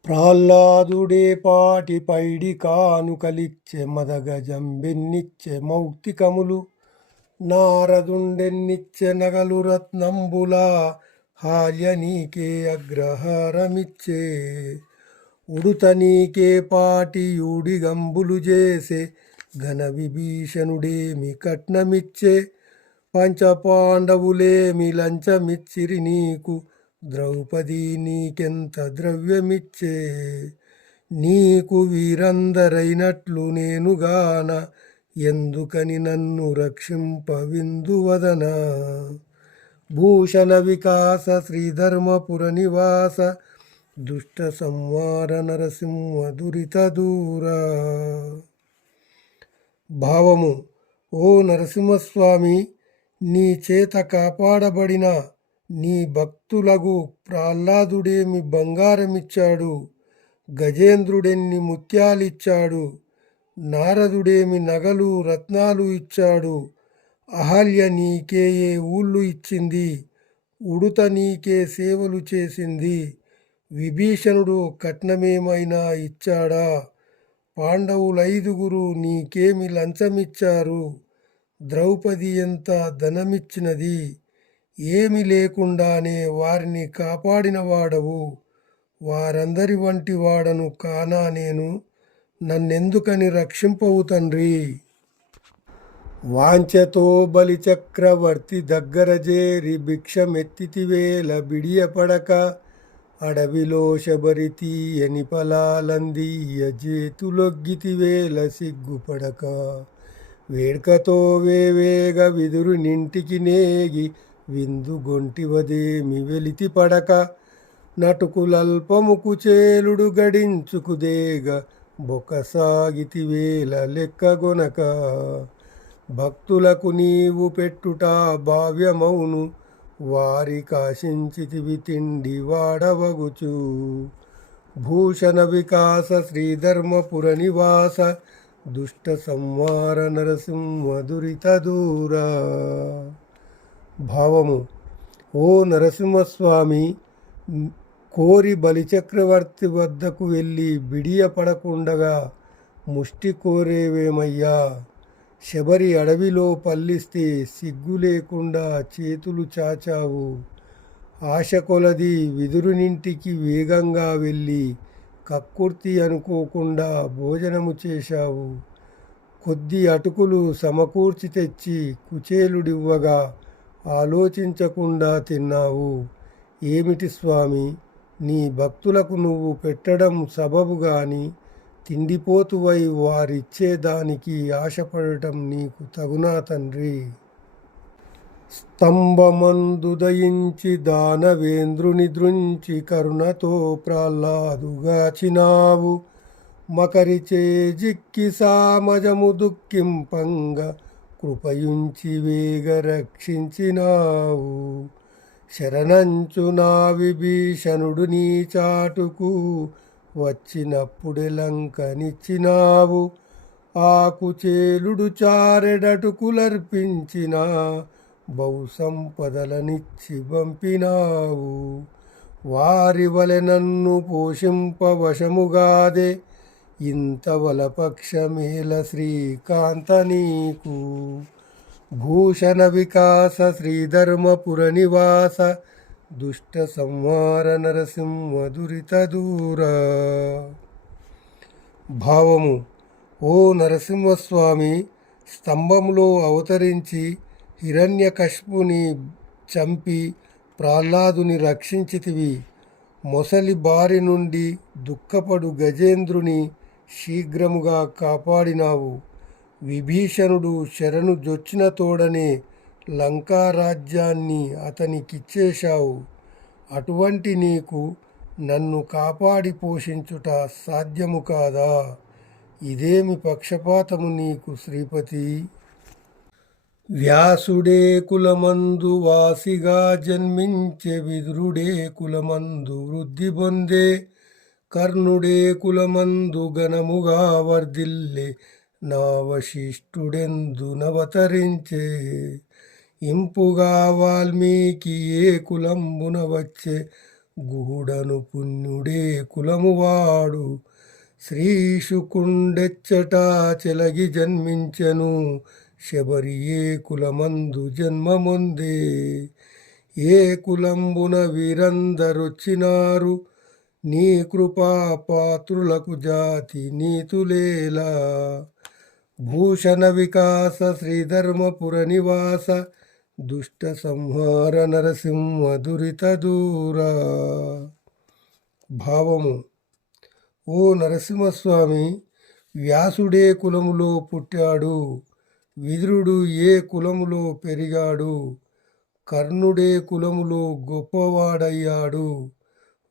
ప్రహ్లాదుడే పాటి పైడి కానుకలిచ్చే, మదగజంబెన్నిచ్చే మౌక్తికములు, నారదుండెన్నిచ్చే నగలు రత్నంబులా, హాల్య నీకే అగ్రహారమిచ్చే, ఉడుత నీకే పాటి యూడిగంబులు చేసే, ఘన విభీషణుడేమి కట్నమిచ్చే, పంచపాండవులేమి లంచమిచ్చిరి నీకు, ద్రౌపది నీకెంత ద్రవ్యమిచ్చే, నీకు వీరందరైనట్లు నేనుగాన, ఎందుకని నన్ను రక్షింపవిందువదన. భూషణ వికాస శ్రీధర్మపుర నివాస, దుష్ట సంహార నరసింహ దురిత దూరా. భావము: ఓ నరసింహస్వామి, నీ చేత కాపాడబడిన నీ భక్తులగు ప్రహ్లాదుడేమి బంగారమిచ్చాడు, గజేంద్రుడెన్ని ముత్యాలిచ్చాడు, నారదుడేమి నగలు రత్నాలు ఇచ్చాడు, అహల్య నీకే ఏ ఊళ్ళు ఇచ్చింది, ఉడుత నీకే సేవలు చేసింది, విభీషణుడు కట్నమేమైనా ఇచ్చాడా, పాండవులైదుగురు నీకేమి లంచమిచ్చారు, ద్రౌపది ఎంత ధనమిచ్చినది, ఏమి లేకుండానే వారిని కాపాడిన వాడవు, వారందరి వంటి వాడను కానా నేను, నన్నెందుకని రక్షింపవు తండ్రి. వాంఛతో బలిచక్రవర్తి దగ్గర చేరి భిక్షమెత్తితివేల బిడియపడక, అడవిలో శబరి తీయని ఫలాలందియ్య చేతులొగ్గితివేల సిగ్గుపడక, వేడ్కతో వేవేగ విదురునింటికి నేగి విందు గొంటివదేమి వెలితి పడక, నటుకులల్పముకు చేలుడు గడించుకుదేగ బొకసాగితివేల లెక్కగొనక, భక్తులకు నీవు పెట్టుట భావ్యమౌను, వారి కాశించితివి తిండి వాడవగుచు. భూషణ వికాస శ్రీధర్మపుర నివాస, దుష్ట సంహార నరసింహ దురిత దూరా. భావము: ఓ నరసింహస్వామి, కోరి బలిచక్రవర్తి వద్దకు వెళ్ళి బిడియపడకుండగా ముష్టి కోరేవేమయ్యా, శబరి అడవిలో పల్లిస్తే సిగ్గు లేకుండా చేతులు చాచావు, ఆశ కొలది విదురునింటికి వేగంగా వెళ్ళి కక్కుర్తి అనుకోకుండా భోజనము చేశావు, కొద్ది అటుకులు సమకూర్చి తెచ్చి కుచేలుడివ్వగా ఆలోచించకుండా తిన్నావు. ఏమిటి స్వామి, నీ భక్తులకు నువ్వు పెట్టడం సబబు గాని, తిండిపోతువై వారిచ్చేదానికి ఆశపడటం నీకు తగునా తండ్రి. స్తంభమందుదయించి దానవేంద్రుని దృంచి కరుణతో ప్రహ్లాదుగాచినావు, మకరిచే జిక్కి సామజము దుఃఖింపంగ కృపయుంచి వేగ రక్షించినావు. శరణంచు నా విభీషణుడు నీ చాటుకు వచ్చినప్పుడే లంకనిచ్చినావు, ఆకుచేలుడు చారెడటుకులర్పించిన బహు సంపదలనిచ్చి పంపినావు. వారి వలె నన్ను పోషింపవశముగాదే, ఇంత వలపక్షమేల శ్రీకాంత నీకు. భూషణ వికాస శ్రీధర్మపుర నివాస, దుష్ట సంహార నరసింహ దురిత దూరా. భావము: ఓ నరసింహస్వామి, స్తంభంలో అవతరించి హిరణ్యకశిపుని చంపి ప్రహ్లాదుని రక్షించితివి, మొసలి బారి నుండి దుఃఖపడు గజేంద్రుని శీఘ్రముగా కాపాడినావు, విభీషణుడు శరణు జొచ్చిన తోడనే లంకారాజ్యాన్ని అతనికిచ్చేశావు. అటువంటి నీకు నన్ను కాపాడి పోషించుట సాధ్యము కాదా? ఇదేమి పక్షపాతము నీకు శ్రీపతి? వ్యాసుడే కులమందు వాసిగా జన్మించే, విదురుడే కులమందు వృద్ధి పొందే, కర్ణుడే కులమందు ఘనముగా వర్ధిల్లే, నా వశిష్ఠుడెందునవతరించే. ఇంపుగా వాల్మీకి ఏ కులంబున వచ్చే, గుహుడను పుణ్యుడే కులమువాడు. శ్రీశుకుండెచ్చట చెలగి జన్మించెను, శబరి ఏ కులమందు జన్మమొందే. ఏ కులంబున వీరందరొచ్చినారు, నీ కృపా పాత్రులకు జాతి నీతులేలా. భూషణ వికాస శ్రీధర్మపుర నివాస, దుష్ట సంహార నరసింహ దురిత దూరా. భావము: ఓ నరసింహస్వామి, వ్యాసుడే కులములో పుట్టాడు, విదురుడు ఏ కులములో పెరిగాడు, కర్ణుడే కులములో గొప్పవాడయ్యాడు,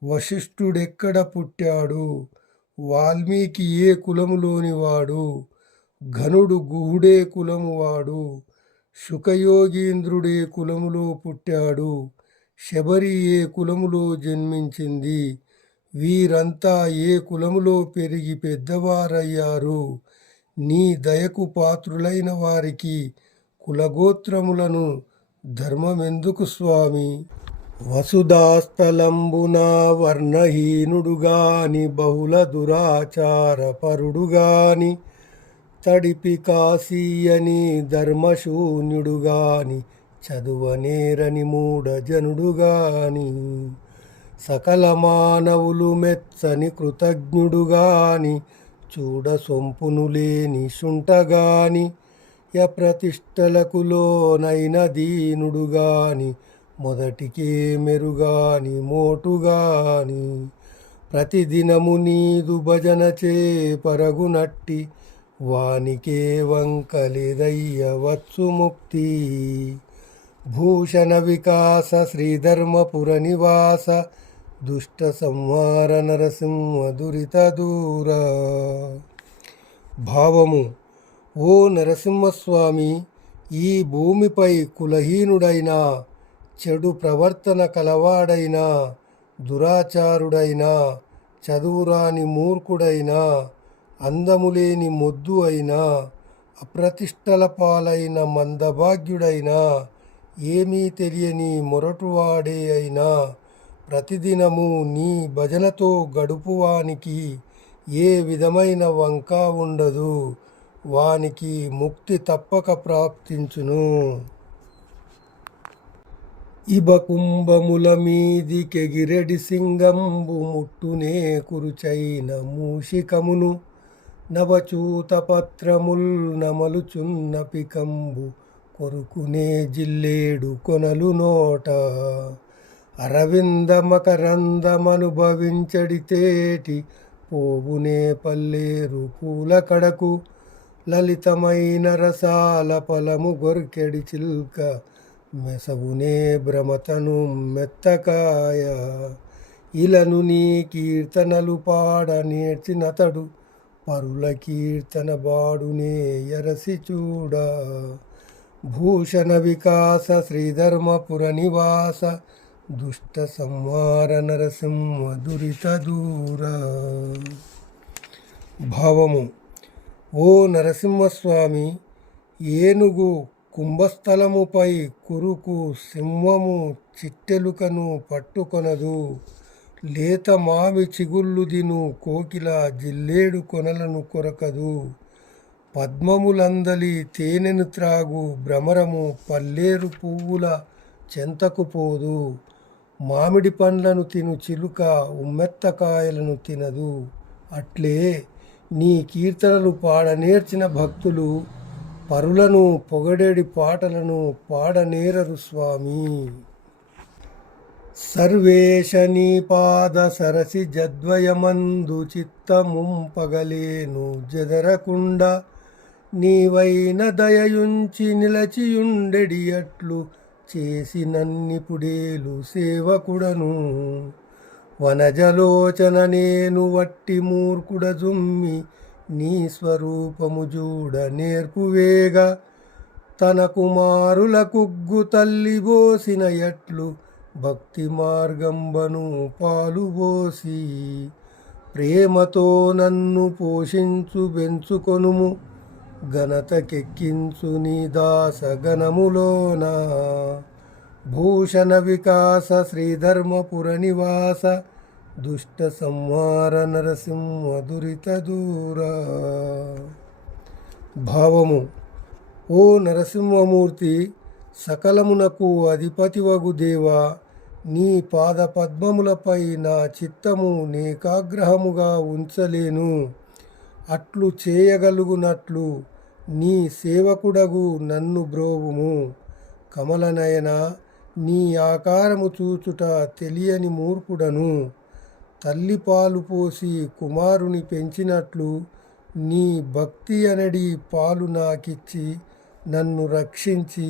వశిష్ఠుడెక్కడ పుట్టాడు, వాల్మీకి ఏ కులములోని వాడు, ఘనుడు గుహుడే కులము వాడు, శుకయోగీంద్రుడే కులములో పుట్టాడు, శబరి ఏ కులములో జన్మించింది, వీరంతా ఏ కులములో పెరిగి పెద్దవారయ్యారు, నీ దయకు పాత్రులైన వారికి కులగోత్రములను ధర్మమెందుకు స్వామి? వసుధాస్థలంబున వర్ణహీనుడుగాని బహుళ దురాచారపరుడుగాని తడిపి కాశీయని ధర్మశూన్యుడుగాని చదువనేరని మూఢజనుడుగాని సకల మానవులు మెచ్చని కృతజ్ఞుడుగాని చూడ సొంపును లేని శుంఠగాని యప్రతిష్టలకు లోనైన దీనుడుగాని మొదటికే మెరుగాని మోటుగాని ప్రతిదినము నీదు భజన చే పరగునట్టి వానికే వంకలేదయ్య వచ్చు ముక్తి. భూషణ వికాస శ్రీధర్మపుర నివాస దుష్ట సంహార నరసింహ దురిత దూరా. భావము: ఓ నరసింహస్వామి, ఈ భూమిపై కులహీనుడైన, చెడు ప్రవర్తన కలవాడైన, దురాచారుడైన, చదువురాని మూర్ఖుడైన, అందములేని మొద్దు అయిన, అప్రతిష్టల పాలైన మందభాగ్యుడైన, ఏమీ తెలియని మొరటువాడే అయినా ప్రతిదినము నీ భజనతో గడుపువానికి ఏ విధమైన వంక ఉండదు, వానికి ముక్తి తప్పక ప్రాప్తించును. ఇబకుంభముల మీదికెగిరెడి సింగంబు ముట్టునే కురుచైన మూషికమును నవచూత పత్రముల్ నమలుచున్న పికంబు కొరుకునే జిల్లేడు కొనలు నోట అరవింద మకరందమనుభవించడితేటి పోవునే పల్లేరు పూల కడకు లలితమైన రసాల ఫలము గొర్కెడి చిల్క మెసవునే భ్రమతను మెత్తకాయ ఇలను నీ కీర్తనలు పాడ నేర్చినతడు పరుల కీర్తన బాడునే ఎరసి చూడ. భూషణ వికాస శ్రీధర్మపుర నివాస దుష్ట సంహార నరసింహ దురిత దూరా. భావము: ఓ నరసింహస్వామి, ఏనుగు కుంభస్థలముపై కురుకు సింహము చిట్టెలుకను పట్టుకొనదు, లేత మావి చిగుళ్ళు దిను కోకిల జిల్లేడు కొనలను కొరకదు, పద్మములందలి తేనెను త్రాగు భ్రమరము పల్లేరు పువ్వుల చెంతకు పోదు, మామిడి పండ్లను తిను చిలుక ఉమ్మెత్తకాయలను తినదు. అట్లే నీ కీర్తనలు పాడనేర్చిన భక్తులు పరులను పొగడేడి పాటలను పాడనేరరు స్వామి. సర్వేశ నీ పాద సరసి జద్వయమందు చిత్తముంపగలేను జదరకుండ, నీవైన దయయుంచి నిలచియుండెడి అట్లు చేసి నన్నిపుడేలు సేవకుడను. వనజలోచన నేను వట్టి మూర్ఖుడ జుమ్మి నీ స్వరూపము జూడ నేర్పువేగ, తన కుమారుల కుగ్గు తల్లి బోసిన ఎట్లు భక్తి మార్గంబను పాలుబోసి, ప్రేమతో నన్ను పోషించు బెంచుకొనుము ఘనతకెక్కించు నీ దాస గణములోన. భూషణ వికాస శ్రీధర్మపుర నివాస దుష్ట సంహార నరసింహ దురిత దూరా. భావము: ఓ నరసింహమూర్తి, సకలమునకు అధిపతివగు దేవా, నీ పాద పద్మములపై నా చిత్తము నేకాగ్రహముగా ఉంచలేను. అట్లు చేయగలుగునట్లు నీ సేవకుడగు నన్ను బ్రోవుము. కమలనయన నీ ఆకారము చూచుట తెలియని మూర్ఖుడను. తల్లి పాలు పోసి కుమారుని పెంచినట్లు నీ భక్తి అనడి పాలు నాకిచ్చి నన్ను రక్షించి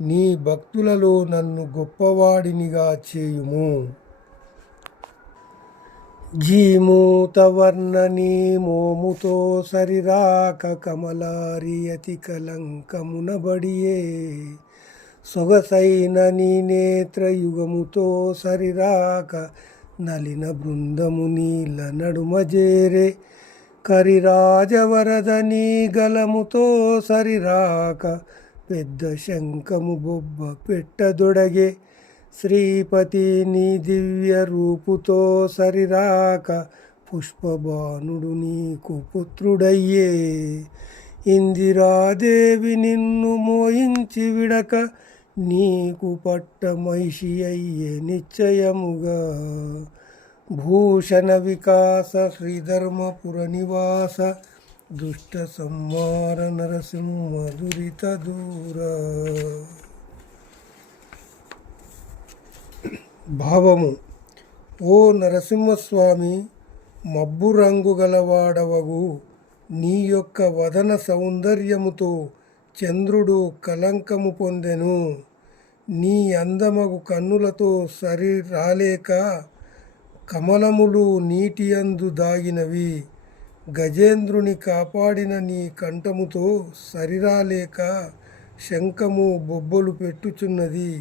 నీ భక్తులలో నన్ను గొప్పవాడినిగా చేయుము. జీమూతవర్ణని మోముతో సరిరాక కమలారి అతి కలంకమునబడియే సొగసైన నీ నేత్రయుగముతో సరిరాక నలిన బృందము నీల నడుమజేరే కరిరాజవరదని గలముతో సరిరాక పెద్ద శంఖము బొబ్బ పెట్టదొడగే శ్రీపతి నీ దివ్య రూపుతో సరిరాక పుష్పబాణుడు నీకు పుత్రుడయ్యే ఇందిరాదేవి నిన్ను మోయించి విడక నీకు పట్టమైషి అయ్యే నిశ్చయముగా. భూషణ వికాస శ్రీధర్మపుర నివాస దుష్ట సంహార నరసింహ దురిత దూర. భావము: ఓ నరసింహస్వామి, మబ్బు రంగు గలవాడవగు నీ యొక్క వదన సౌందర్యముతో చంద్రుడు కలంకము పొందెను. నీ అందమగు కన్నులతో సరి రాలేక కమలములు నీటియందు దాగినవి. గజేంద్రుని కాపాడిన నీ కంఠముతో సరిరాలేక శంఖము బొబ్బలు పెట్టుచున్నది.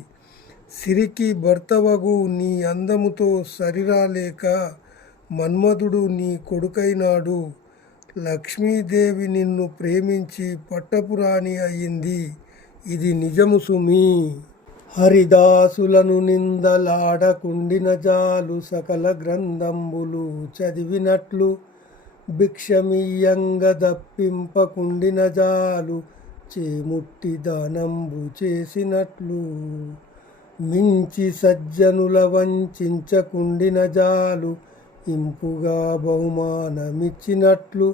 సిరికి భర్తవగు నీ అందముతో సరిరాలేక మన్మధుడు నీ కొడుకైనాడు. లక్ష్మీదేవి నిన్ను ప్రేమించి పట్టపురాణి అయ్యింది. ఇది నిజము సుమీ. హరిదాసులను నిందలాడకుండిన జాలు సకల గ్రంథంబులు చదివినట్లు భిక్షమియ్యంగ దప్పింపకుండిన జాలు చేముట్టి దానంబు చేసినట్లు మించి సజ్జనుల వంచించకుండిన జాలు ఇంపుగా బహుమానమిచ్చినట్లు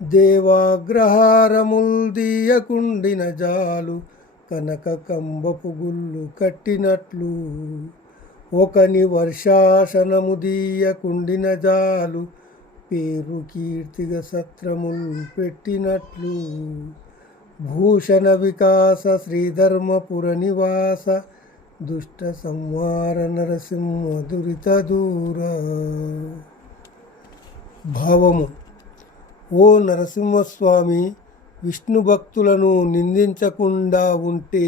దేవాగ్రహారముల్ దీయకుండిన జాలు కనక కంబపు గుళ్ళు కట్టినట్లు ఒకని వర్షాసనము దీయకుండిన జాలు పేరు కీర్తిగా సత్రముల్ పెట్టినట్లు. భూషణ వికాస శ్రీధర్మపుర నివాస దుష్ట సంహార నరసింహ దురిత దూర. భావము: ఓ నరసింహస్వామి, విష్ణు భక్తులను నిందించకుండా ఉంటే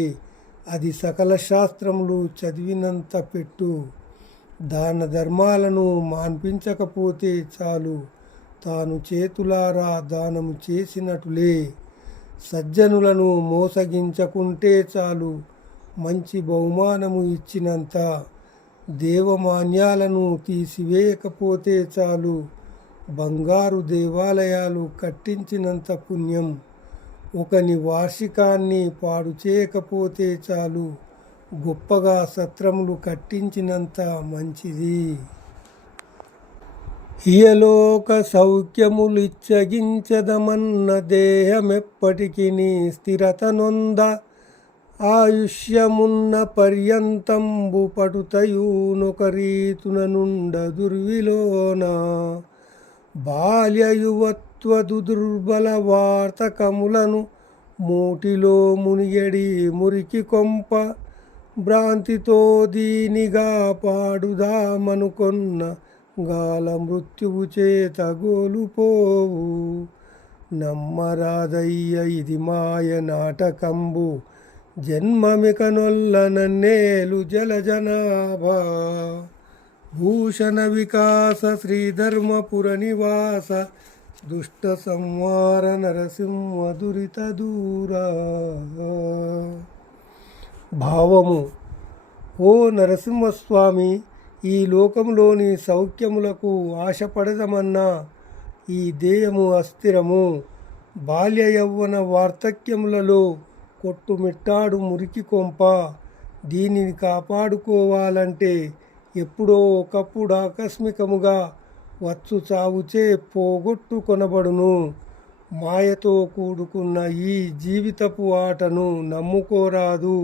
అది సకల శాస్త్రములు చదివినంత పెట్టు. దాన ధర్మాలను మాన్పించకపోతే చాలు తాను చేతులారా దానము చేసినటులే. సజ్జనులను మోసగించకుంటే చాలు మంచి బహుమానము ఇచ్చినంత. దేవమాన్యాలను తీసివేయకపోతే చాలు బంగారు దేవాలయాలు కట్టించినంత పుణ్యం. ఒకని వార్షికాన్ని పాడు చేయకపోతే చాలు గొప్పగా సత్రములు కట్టించినంత మంచిది. ఇయలోక సౌఖ్యములిచ్చగించదమన్న దేహమెప్పటికి స్థిరత నొంద ఆయుష్యమున్న పర్యంతంబు పటుతయూనొక రీతున నుండ దుర్విలోన బాల్య యువత్వదు దుర్బల వార్తకములను మూటిలో మునియడి మురికి కొంప భ్రాంతితో దీనిగా పాడుదామనుకొన్న గాల మృత్యువు చేత గోలుపోవు. నమ్మరాదయ్య ఇది మాయ నాటకంబు జన్మమిక నొల్ల నన్నేలు జలజనాభా. భూషణ వికాస శ్రీధర్మపుర నివాస దుష్ట సంహార నరసింహ దురిత దూర. భావము: ఓ నరసింహస్వామి, ఈ లోకంలోని సౌఖ్యములకు ఆశపడదమన్నా ఈ దేయము అస్థిరము. బాల్య యవ్వన వార్ధక్యములలో కొట్టుమిట్టాడు మురికి కొంప. దీనిని కాపాడుకోవాలంటే ఎప్పుడో ఒకప్పుడు ఆకస్మికముగా వచ్చు చావుచే పోగొట్టు కొనబడును. మాయతో కూడుకున్న ఈ జీవితపు ఆటను నమ్ముకోరాదు.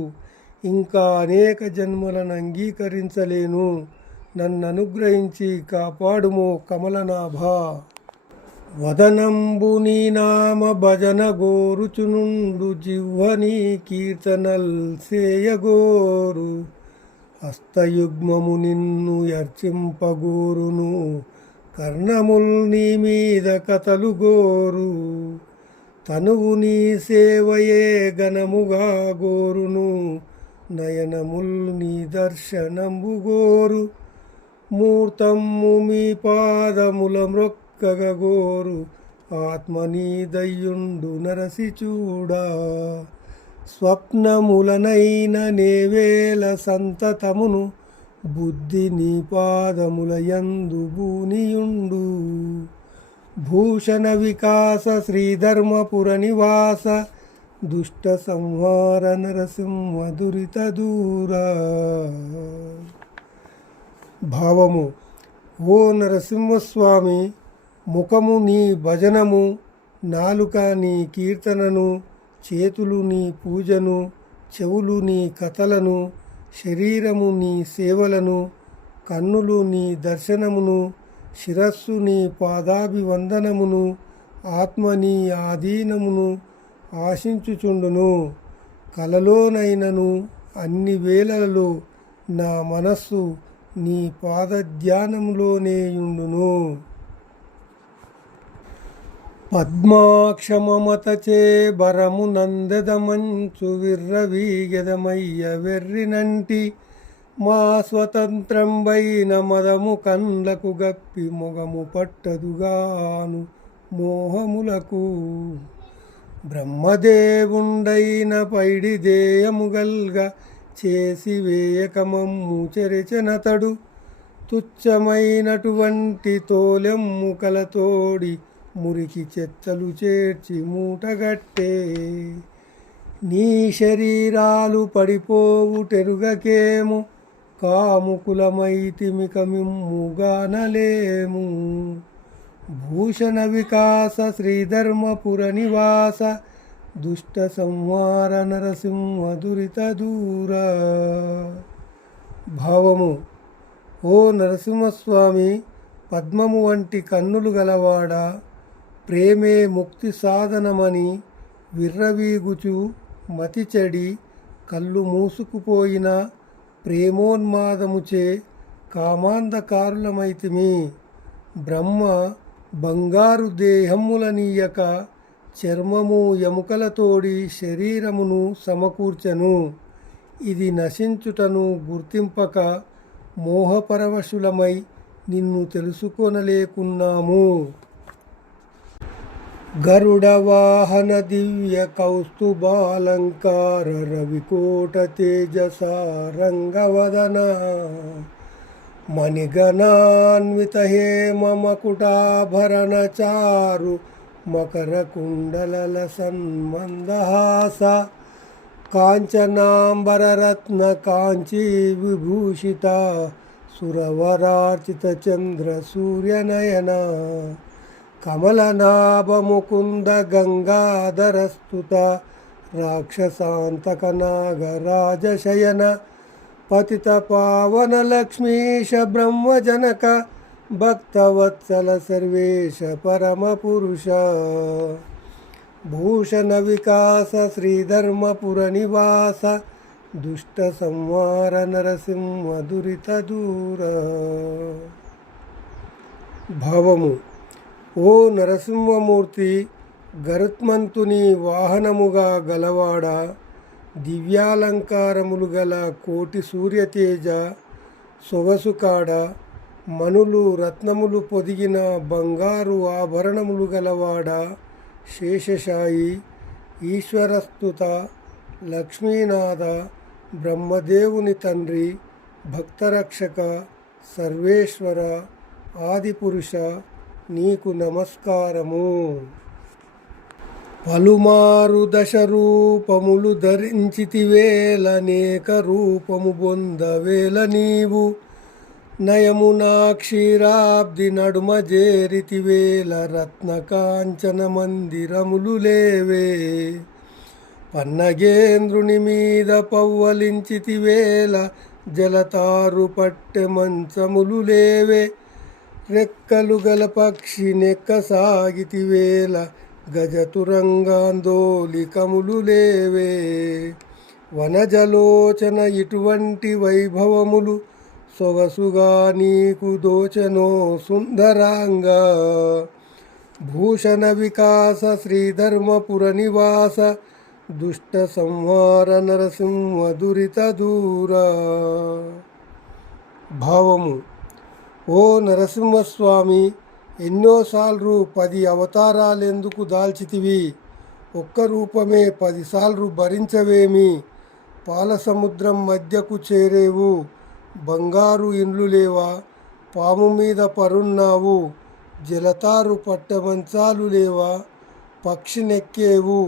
ఇంకా అనేక జన్మలను అంగీకరించలేను. నన్ను అనుగ్రహించి కాపాడుమో కమలనాభ. వదనంబు నీ నామ భజన గోరుచునుండు, జిహ్వని కీర్తనల్ సేయగోరు, హస్తయుగ్మము నిన్ను యర్చింపగోరును, కర్ణముల్ నీ మీద కథలు గోరు, తనువు నీ సేవయే గణముగా గోరును, నయనముల్ నీ దర్శనంబు గోరు, మూర్తమ్ము మీ పాదముల మ్రొక్కగోరు, ఆత్మనీ దయ్యుండు నరసి చూడా, స్వప్నములనైన నేవేల సంతతమును, బుద్ధి నీ పాదముల యందు భూనియుండు, భూషణ వికాస శ్రీధర్మపుర నివాస, దుష్ట సంహార నరసింహ దురిత దూరా. భావము: ఓ నరసింహస్వామి, ముఖము నీ భజనము, నాలుక నీ కీర్తనను, చేతులు నీ పూజను, చెవులు నీ కథలను, శరీరము నీ సేవలను, కన్నులు నీ దర్శనమును, శిరస్సు నీ పాదాభివందనమును, ఆత్మ నీ ఆధీనమును ఆశించుచుండును. కలలోనైనను అన్ని వేళలలో నా మనస్సు నీ పాదధ్యానంలోనేయుండును. పద్మాక్షమమతచే బరము నందెదమంచు, విర్రవీగెదమయ్య వెర్రినంటి, మా స్వతంత్రంబైన మదము కండ్లకు గప్పి, మొగము పట్టదుగాను మోహములకు, బ్రహ్మదేవుండైన పైడి దేయముగల్గ, చేసి వేయకమమ్ము చెరచనతడు, తుచ్చమైనటువంటి తోలెమ్ము కలతోడి, మురికి చెత్తలు చేర్చి మూటగట్టే, నీ శరీరాలు పడిపోవుటెరుగకేము, కాముకులమైతిమిక మిమ్ముగానలేము, భూషణ వికాస శ్రీధర్మపుర నివాస, దుష్ట సంహార నరసింహ దురిత దూరా. భావము: ఓ నరసింహస్వామి, పద్మము వంటి కన్నులు గలవాడా, ప్రేమే ముక్తి సాధనమని విర్రవీగుచు మతి చెడి, కళ్ళు మూసుకుపోయిన ప్రేమోన్మాదముచే కామాంధకారులమైతిమి. బ్రహ్మ బంగారు దేహములనీయక, చర్మము ఎముకలతోడి శరీరమును సమకూర్చెను. ఇది నశించుటను గుర్తింపక మోహపరవశులమై నిన్ను తెలుసుకొనలేకున్నాము. గరుడ వాహన దివ్య కౌస్తుభాలంకార, రవికోట తేజస రంగవదన, మణిగణాన్విత హేమ మకుటాభరణ చారు, మకర కుండలల సన్మందహాస, కాంచనాంబరరత్న కాంచీ విభూషిత, సురవరార్చిత చంద్ర సూర్యనయన, కమలనాభ ముకుంద గంగాధరస్తుత, రాక్షసాంతక నాగరాజశయన, పతిత పావన లక్ష్మీశ బ్రహ్మజనక, భక్తవత్సల సర్వేశ పరమ పురుష, భూషణ వికాస శ్రీధర్మపుర నివాస, దుష్ట సంహార నరసింహ దురిత దూర. భావము: ఓ నరసింహమూర్తి, గరుత్మంతుని వాహనముగా గలవాడా, దివ్యాలంకారములు గల కోటి సూర్యతేజ, సొగసుకాడ, మణులు రత్నములు పొదిగిన బంగారు ఆభరణములు గలవాడా, శేషశాయి, ఈశ్వరస్తుత, లక్ష్మీనాథ, బ్రహ్మదేవుని తండ్రి, భక్తరక్షక, సర్వేశ్వర, ఆదిపురుష, నీకు నమస్కారము. పలుమారు దశ రూపములు ధరించితివేల, అనేక రూపము పొందవేల నీవు, నయమునా క్షీరాబ్ది నడుమ జేరితివేల, రత్న కాంచన మందిరములు లేవే, పన్నగేంద్రుని మీద పవ్వలించితివేళ జలతారు పట్టె మంచములు లేవే. రెక్కలు గల పక్షి నెక్క సాగితివేళ గజతురంగాందోలికములు లేవే. వనజలోచన ఇటువంటి వైభవములు సొగసుగా నీకు దోచనో సుందరాంగా. భూషణ వికాస శ్రీధర్మపుర నివాస దుష్ట సంహార నరసింహ దురిత దూరా. భావము: ఓ నరసింహస్వామి, ఎన్నోసార్లు 10 అవతారాలెందుకు దాల్చితివి? ఒక్క రూపమే 10 సార్లు భరించవేమి? పాలసముద్రం మధ్యకు చేరేవు, బంగారు ఇండ్లు లేవా? పాము మీద పరున్నావు, జలతారు పట్టమంచాలు లేవా? పక్షి నెక్కేవు,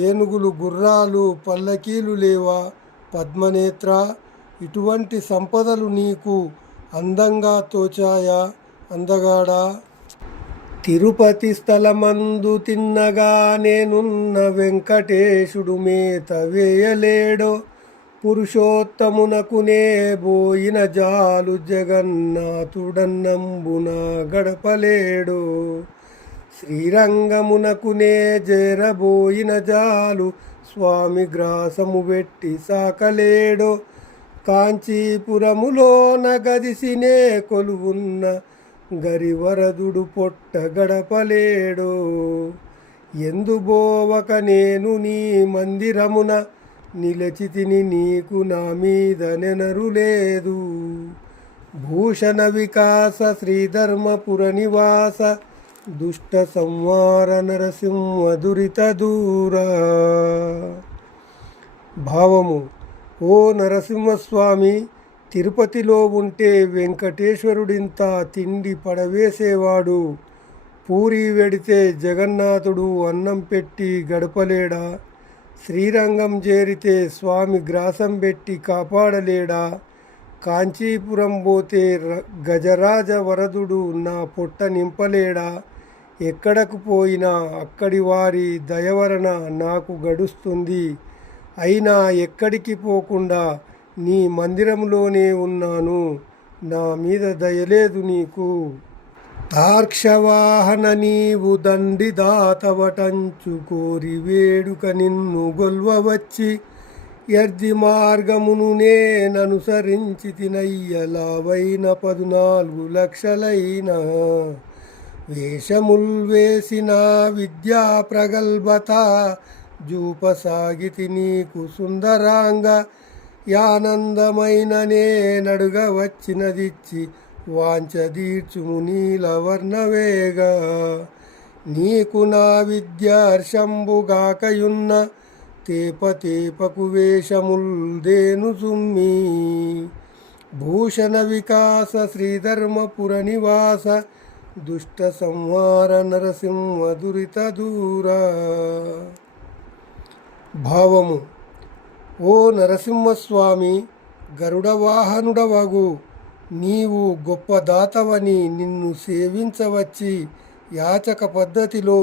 ఏనుగులు గుర్రాలు పల్లకీలు లేవా? పద్మనేత్ర, ఇటువంటి సంపదలు నీకు అందంగా తోచాయా అందగాడా? తిరుపతి స్థలమందు తిన్నగా నేనున్న వెంకటేశుడు మేత వేయలేడో. పురుషోత్తమునకునే బోయిన జాలు జగన్నాథుడన్నంబున గడపలేడో. శ్రీరంగమునకునే జేరబోయిన జాలు స్వామి గ్రాసము పెట్టి సాకలేడో. కాంచీపురములోన గదిసినే కొలువున్న గరివరదుడు పొట్ట గడపలేడో. ఎందుబోవక నేను నీ మందిరమున నిలచితిని, నీకు నా మీద నెనరు లేదు. భూషణ వికాస శ్రీధర్మపుర నివాస దుష్ట సంహార నరసింహ దురిత దూరా. భావము: ఓ నరసింహస్వామి, తిరుపతిలో ఉంటే వెంకటేశ్వరుడింత తిండి పడవేసేవాడు. పూరి వెడితే జగన్నాథుడు అన్నం పెట్టి గడపలేడా? శ్రీరంగం చేరితే స్వామి గ్రాసం పెట్టి కాపాడలేడా? కాంచీపురం పోతే గజరాజ వరదుడు నా పొట్ట నింపలేడా? ఎక్కడకు పోయినా అక్కడి వారి దయవలన నాకు గడుస్తుంది. అయినా ఎక్కడికి పోకుండా నీ మందిరంలోనే ఉన్నాను. నా మీద దయలేదు నీకు. తార్క్షవాహన నీవు దండి దాతవటంచు కోరి వేడుక నిన్ను గొల్వవచ్చి. ఎర్ది మార్గమును నేననుసరించి తినయ్యలావైన 14 లక్షలైన. వేషముల్ వేసిన విద్యా ప్రగల్భత జూపసాగితి నీకు సుందరాంగ. యానందమైన నేనడుగ వచ్చినదిచ్చి వాంచదీర్చుము నీలవర్ణవేగ. నీకు నా విద్యార్షంబుగాకయున్న తేప తేపకు వేషముల్ దేను సుమ్మి. భూషణ వికాస శ్రీధర్మపుర నివాస దుష్ట సంహార నరసింహ దురిత దూరా. భావము: ఓ నరసింహస్వామి, గరుడవాహనుడవగు నీవు గొప్ప దాతవని నిన్ను సేవించవచ్చి యాచక పద్ధతిలో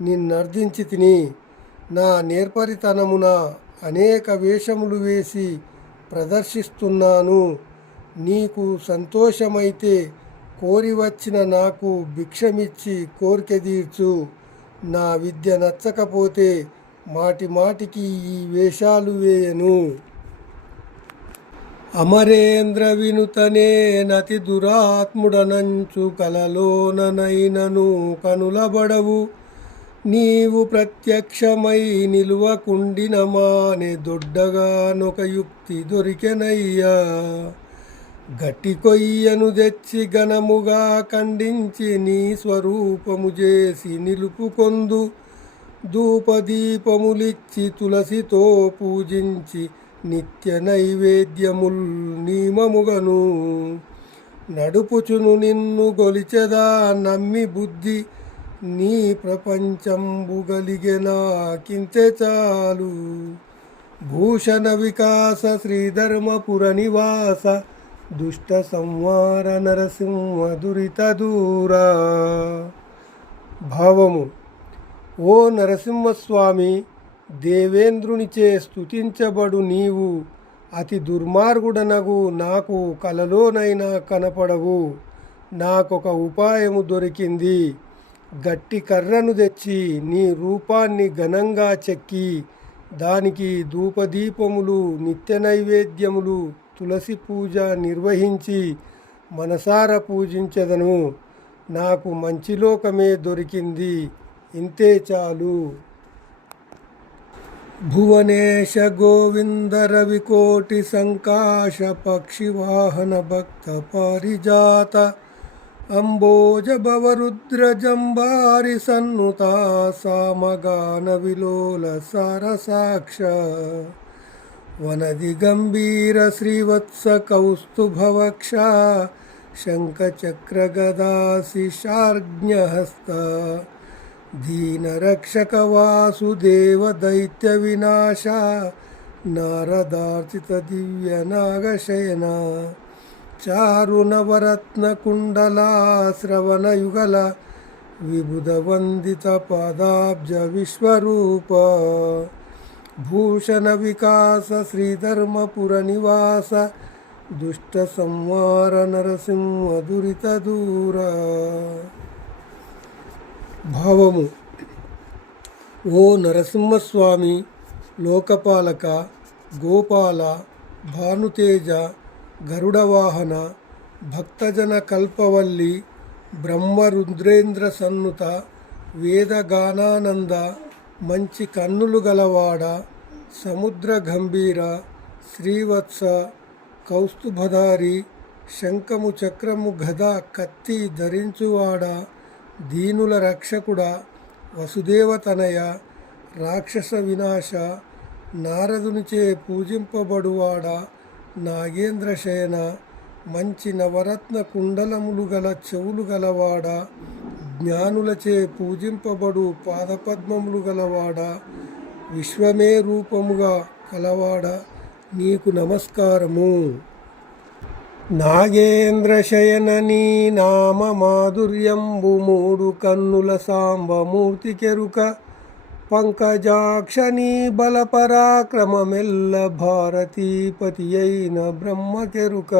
నిన్నర్థించి తిని. నా నేర్పరితనమున అనేక వేషములు వేసి ప్రదర్శిస్తున్నాను. నీకు సంతోషమైతే కోరి వచ్చిన నాకు భిక్షమిచ్చి కోరిక తీర్చు. నా విద్య నచ్చకపోతే మాటి మాటికి ఈ వేషాలు వేయను. అమరేంద్ర వినుతనే నతి దురాత్ముడనంచు కలలోననైనను కనులబడవు. నీవు ప్రత్యక్షమై నిలువకుండిన మానే దొడ్డగానొక యుక్తి దొరికెనయ్యా. గట్టి కొయ్యను తెచ్చి ఘనముగా ఖండించి నీ స్వరూపము చేసి నిలుపుకొందు. ధూపదీపములిచ్చి తులసితో పూజించి నిత్య నైవేద్యముల్ నియమముగను. నడుపుచును నిన్ను గొలిచెదా నమ్మి బుద్ధి. నీ ప్రపంచంబు గలిగెనాకింతే చాలు. భూషణ వికాస శ్రీధర్మపుర నివాస దుష్ట సంహార నరసింహ దురిత దూరా. భావము: ఓ నరసింహస్వామి, దేవేంద్రునిచే స్తుతించబడు నీవు అతి దుర్మార్గుడనగు నాకు కలలోనైనా కనపడవు. నాకొక ఉపాయము దొరికింది. గట్టి కర్రను తెచ్చి నీ రూపాన్ని ఘనంగా చెక్కి దానికి ధూపదీపములు, నిత్య నైవేద్యములు, తులసి పూజ నిర్వహించి మనసారా పూజించదను. నాకు మంచి లోకమే దొరికింది. ఇంతే చాలు. భువనేశ గోవింద రవికోటి సంకాశ పక్షివాహన భక్త పారిజాత అంబోజ భవరుద్ర జంబారి సన్నుత సామగాన విలోల సారసాక్ష వనది గంభీర శ్రీవత్స కౌస్తుభవక్ష శంఖచక్ర గదా శిశార్జ్ఞహస్త దీనరక్షక వాసుదేవ దైత్య వినాశ నారదార్చిత దివ్య నాగశయన చారు నవరత్న కుండలా శ్రవణ యుగల విబుధ వందిత పాదాబ్జ విశ్వరూప భూషణ వికాస శ్రీధర్మపుర నివాస దుష్ట సంహార నరసింహ దురిత దూర. భావము: ఓ నరసింహస్వామి, లోకపాలక, గోపాల, భానుతేజ, గరుడవాహన, భక్తజన కల్పవల్లి, బ్రహ్మరుద్రేంద్ర సన్నుత, వేదగానానంద, మంచి కన్నులు గలవాడ, సముద్ర గంభీర, శ్రీవత్స, కౌస్తుభధారి, శంఖము చక్రము గద కత్తి ధరించువాడ, దీనుల రక్షకుడా, వసుదేవతనయ, రాక్షస వినాశ, నారదునిచే పూజింపబడువాడ, నాగేంద్ర శయన, మంచి నవరత్న కుండలములు గల చెవులు గలవాడ, జ్ఞానులచే పూజింపబడు పాదపద్మములు గలవాడ, విశ్వమే రూపముగా కలవాడ, నీకు నమస్కారము. నాగేంద్ర శయన నీ నామ మాధుర్యంబు మూడు కన్నుల సాంబమూర్తి కెరుక పంకజాక్ష నీ బల పరాక్రమమెల్ల భారతీపతి అయిన బ్రహ్మ కెరుక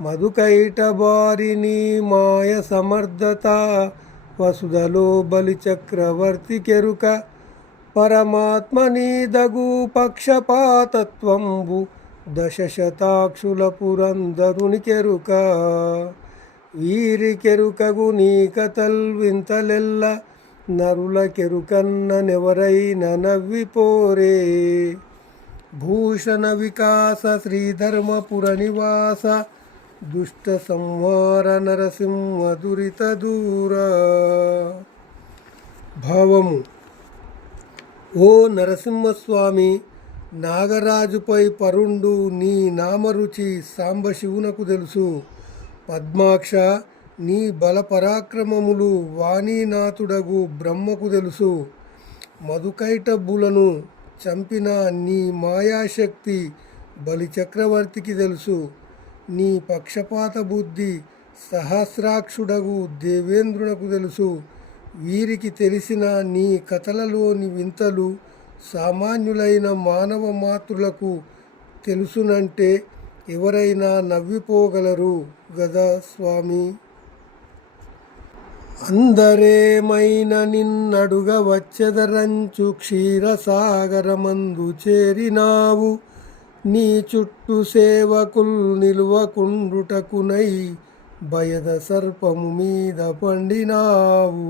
మధుకైట బారి నీ మాయ సమర్థత వసుధలో బలి చక్రవర్తి కెరుక పరమాత్మ నీ దగు పక్షపాతత్వంబు దశశతాక్షుల పురంధరుని కెరుక వీరి కెరుకగు నీ కథల్ వింతలెల్ల నరుల కెరుకన్ననెవరైన నవ్విపోరే. భూషణ వికాస శ్రీధర్మపుర నివాస దుష్ట సంహార నరసింహ దురిత దూర. భావము: ఓ నరసింహస్వామి, నాగరాజుపై పరుండు నీ నామరుచి సాంబశివునకు తెలుసు. పద్మాక్ష, నీ బల పరాక్రమములు వాణీనాథుడగు బ్రహ్మకు తెలుసు. మధుకైటబ్బులను చంపిన నీ మాయాశక్తి బలిచక్రవర్తికి తెలుసు. నీ పక్షపాత బుద్ధి సహస్రాక్షుడగు దేవేంద్రునకు తెలుసు. వీరికి తెలిసిన నీ కథలలోని వింతలు సామాన్యులైన మానవ మాతృలకు తెలుసునంటే ఎవరైనా నవ్విపోగలరు గదా స్వామి. అందరేమైన నిన్నడుగ వచ్చెదరంచు క్షీరసాగరమందు చేరినావు. నీ చుట్టూ సేవకుల్ నిలువకుండుటకునై భయద సర్పము మీద పండినావు.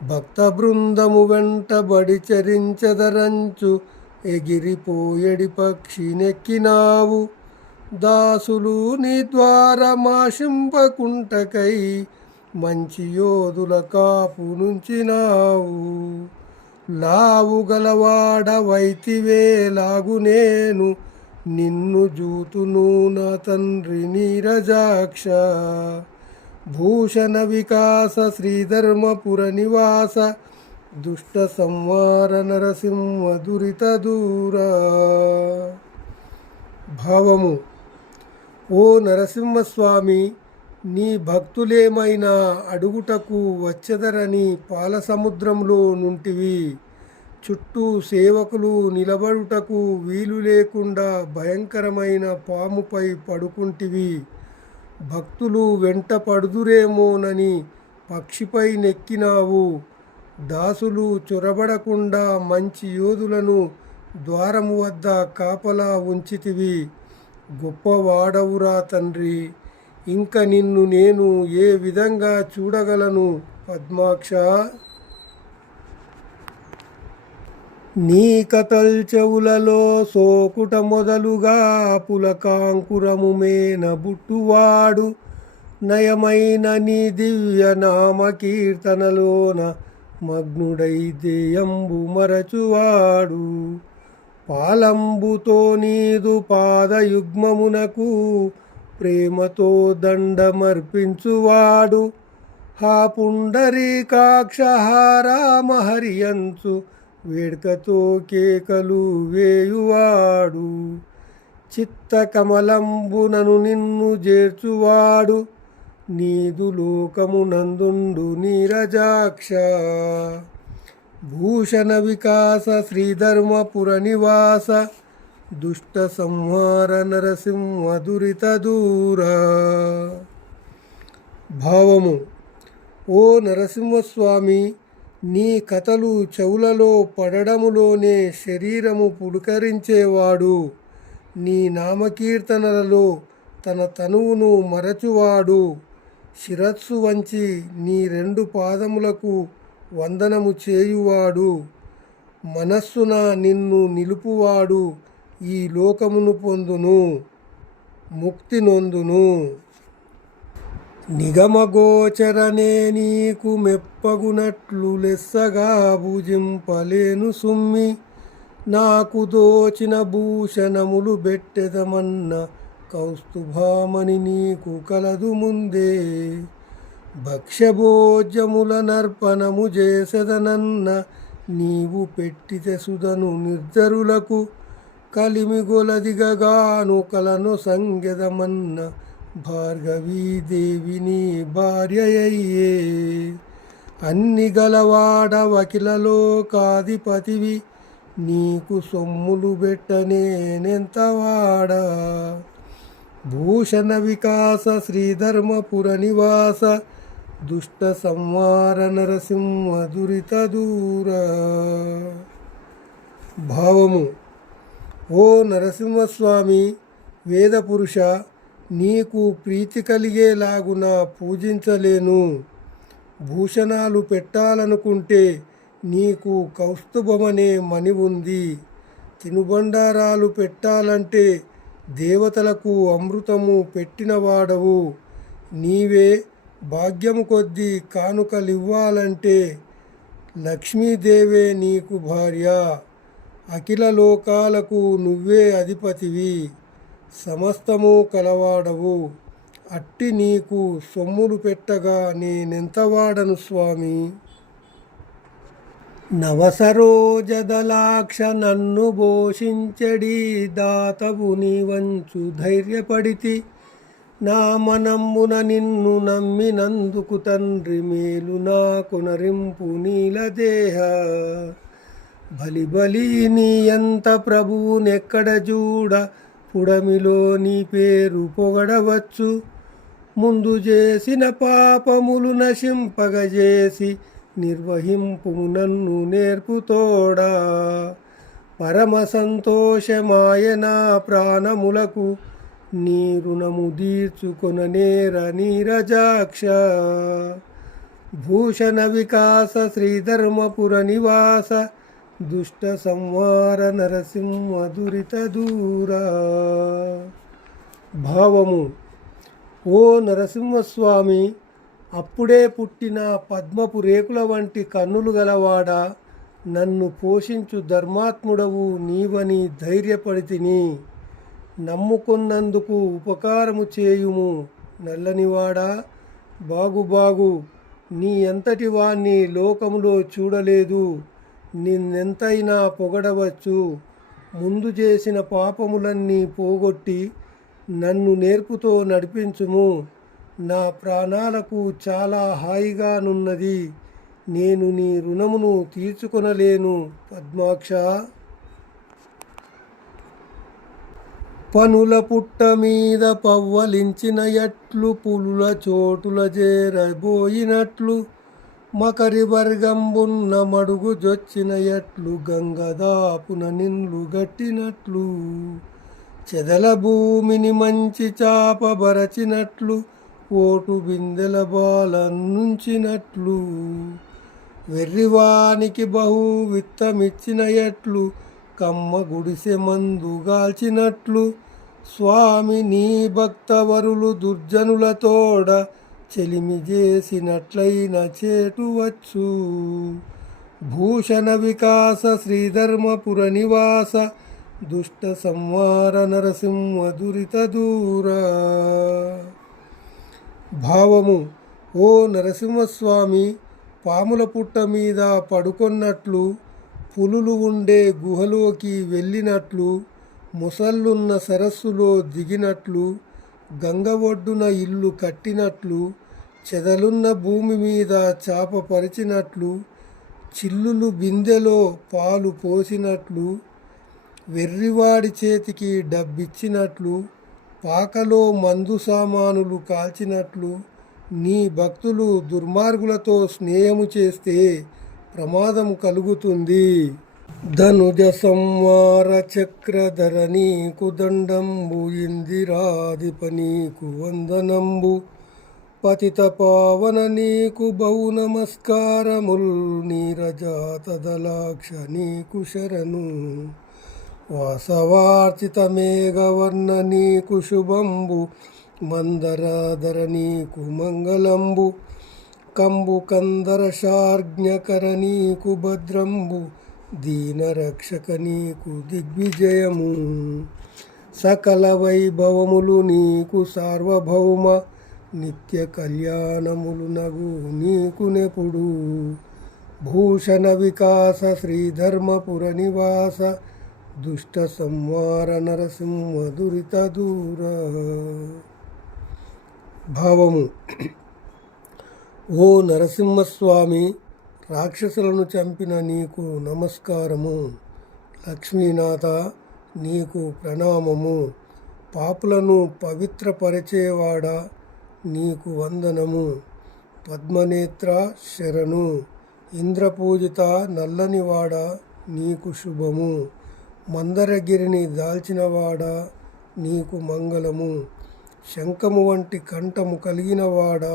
భక్త బృందము వెంటబడి చరించదరంచు ఎగిరిపోయడి పక్షి నెక్కినావు. దాసులు నీ ద్వారమాశింపకుంటకై మంచి యోధుల కాపు నుంచినావు. లావు గలవాడ వైతివే లాగు నేను నిన్ను జూతును నా తండ్రి నీరజాక్ష. భూషణ వికాస శ్రీధర్మపుర నివాస దుష్ట సంహార నరసింహ దురిత దూర. భావము: ఓ నరసింహస్వామి, నీ భక్తులేమైనా అడుగుటకు వచ్చెదరని పాలసముద్రంలో నుంటివి. చుట్టూ సేవకులు నిలబడుటకు వీలు లేకుండా భయంకరమైన పాముపై పడుకుంటివి. భక్తులు వెంట పడుదురేమోనని పక్షిపై నెక్కినావు. దాసులు చొరబడకుండా మంచి యోధులను ద్వారము వద్ద కాపలా ఉంచితివి. గొప్పవాడవురా తండ్రి, ఇంక నిన్ను నేను ఏ విధంగా చూడగలను పద్మాక్ష? నీ కథల్ చెవులలో సోకుట మొదలుగా పులకాంకురము మేన బుట్టువాడు, నయమైన నీ దివ్య నామ కీర్తనలోన మగ్నుడై దేయంబు మరచువాడు. పాలంబుతో నీదు పాదయుగ్మమునకు ప్రేమతో దండమర్పించువాడు. హా పుండరీకాక్ష హా రామహరియంచు వేడ్కతో కేకలు వేయువాడు. చిత్తకమలంబునను నిన్ను చేర్చువాడు, నీదు లోకమునందుండు నీరజాక్ష. భూషణ వికాస శ్రీధర్మపుర నివాస, దుష్ట సంహార నరసింహ దురిత దూరా. భావము: ఓ నరసింహస్వామి, నీ కథలు చెవులలో పడడములోనే శరీరము పులకరించేవాడు. నీ నామకీర్తనలలో తన తనువును మరచువాడు. శిరస్సు వంచి నీ 2 పాదములకు వందనము చేయువాడు. మనస్సున నిన్ను నిలుపువాడు ఈ లోకమును పొందును, ముక్తి నొందును. నిగమగోచరనే నీకు మెప్పగునట్లు లెస్సగా భుజింపలేను సుమ్మి. నాకు దోచిన భూషణములు బెట్టెదమన్న కౌస్తుభామణి నీకు కలదు ముందే. భక్ష్యభోజ్యముల నర్పణము చేసెదనన్న నీవు పెట్టితే సుధను నిర్జరులకు. కలిమిగొలదిగగాను కలను సంగెదమన్న భార్గవీదేవి నీ భార్యయ్యే. అన్ని గలవాడ వకిలలోకాధిపతివి, నీకు సొమ్ములు బెట్టనేనెంతవాడా. భూషణ వికాస శ్రీధర్మపుర నివాస, దుష్ట సంహార నరసింహ దురిత దూరా. భావము: ఓ నరసింహస్వామి, వేదపురుష, నీకు ప్రీతి కలిగేలాగున పూజించలేను. భూషణాలు పెట్టాలనుకుంటే నీకు కౌస్తుభమనే మణి ఉంది. తినుబండారాలు పెట్టాలంటే దేవతలకు అమృతము పెట్టినవాడవు. నీవే భాగ్యము కొద్దీ కానుకలివ్వాలంటే లక్ష్మీదేవే నీకు భార్య. అఖిల లోకాలకు నువ్వే అధిపతివి, సమస్తము కలవాడవు. అట్టి నీకు సొమ్ములు పెట్టగా నేనెంతవాడను స్వామి. నవసరోజదలాక్ష నన్ను భోషించడి దాతవు నీవంచు ధైర్యపడితి. నా మనమ్మున నిన్ను నమ్మినందుకు తండ్రి మేలు నా కొనరింపు నీలదేహ. బలి బలి నీ ఎంత ప్రభువునెక్కడ చూడ, పుడమిలో నీ పేరు పొగడవచ్చు. ముందు చేసిన పాపములు నశింపగజేసి నిర్వహింపు నన్ను నేర్పుతోడా. పరమ సంతోషమాయ నా ప్రాణములకు, నీ రుణము తీర్చుకొననేర నీరజాక్ష. భూషణ వికాస శ్రీధర్మపుర నివాస, దుష్ట సంహార నరసింహ దురిత దూరా. భావము: ఓ నరసింహస్వామి, అప్పుడే పుట్టిన పద్మపు రేకుల వంటి కన్నులు గలవాడా, నన్ను పోషించు ధర్మాత్ముడవు నీవని ధైర్యపడితిని. నమ్ముకున్నందుకు ఉపకారము చేయుము నల్లనివాడా. బాగు నీ ఎంతటి వాణ్ణి లోకములో చూడలేదు. నిన్నెంతైనా పొగడవచ్చు. ముందు చేసిన పాపములన్నీ పోగొట్టి నన్ను నేర్పుతో నడిపించుము. నా ప్రాణాలకు చాలా హాయిగానున్నది. నేను నీ రుణమును తీర్చుకొనలేను పద్మాక్ష. పనుల పుట్ట మీద పవ్వలించిన ఎట్లు పులుల చోటుల చేరబోయినట్లు మకరి వర్గంబున్న మడుగు జొచ్చిన ఎట్లు గంగదాపున నిన్లు గట్టినట్లు చెదల భూమిని మంచి చాప బరచినట్లు ఓటు బిందెల బాలన్నుంచినట్లు వెర్రివానికి బహు విత్తమిచ్చిన ఎట్లు కమ్మ గుడిసె మందుగాల్చినట్లు స్వామి నీ భక్తవరులు దుర్జనులతోడ చెలిమి చేసినట్లయిన చేటువచ్చు. భూషణ వికాస శ్రీధర్మపుర నివాస దుష్ట సంహార నరసింహ దురిత దూర. భావము: ఓ నరసింహస్వామి, పాముల పుట్ట మీద పడుకొన్నట్లు, పులులు ఉండే గుహలోకి వెళ్ళినట్లు, ముసళ్ళున్న సరస్సులో దిగినట్లు, గంగ ఒడ్డున ఇల్లు కట్టినట్లు, చెదలున్న భూమి మీద చాప పరిచినట్లు, చిల్లులు బిందెలో పాలు పోసినట్లు, వెర్రివాడి చేతికి డబ్బిచ్చినట్లు, పాకలో మందు సామానులు కాల్చినట్లు, నీ భక్తులు దుర్మార్గులతో స్నేహము చేస్తే ప్రమాదం కలుగుతుంది. ధనుజ సంవార చక్రధర నీకు దండంబు, ఇందిరాధిప నీకు వందనంబు, పతిత పావన నీకు బహు నమస్కారముల్, నీరజాత దళాక్ష నీకు శరణు, వాసవార్చిత మేఘవర్ణ నీకు శుభంబు, మందరాధర నీకు మంగళంబు, కంబు కందర శార్జ్ఞకర నీకు భద్రంబు, దీనరక్షక నీకు దిగ్విజయము, సకల వైభవములు నీకు సార్వభౌమ, నిత్య కళ్యాణములు నగు నీకు నెపుడు. భూషణ వికాస శ్రీధర్మపుర నివాస దుష్ట సంహార నరసింహ దురిత దూర. భావము: ఓ నరసింహస్వామి, రాక్షసులను చంపిన నీకు నమస్కారము. లక్ష్మీనాథ, నీకు ప్రణామము. పాపులను పవిత్రపరిచేవాడా, నీకు వందనము. పద్మనేత్ర శరణు. ఇంద్రపూజిత నల్లనివాడ, నీకు శుభము. మందరగిరిని దాల్చినవాడా, నీకు మంగళము. శంఖము వంటి కంఠము కలిగినవాడా,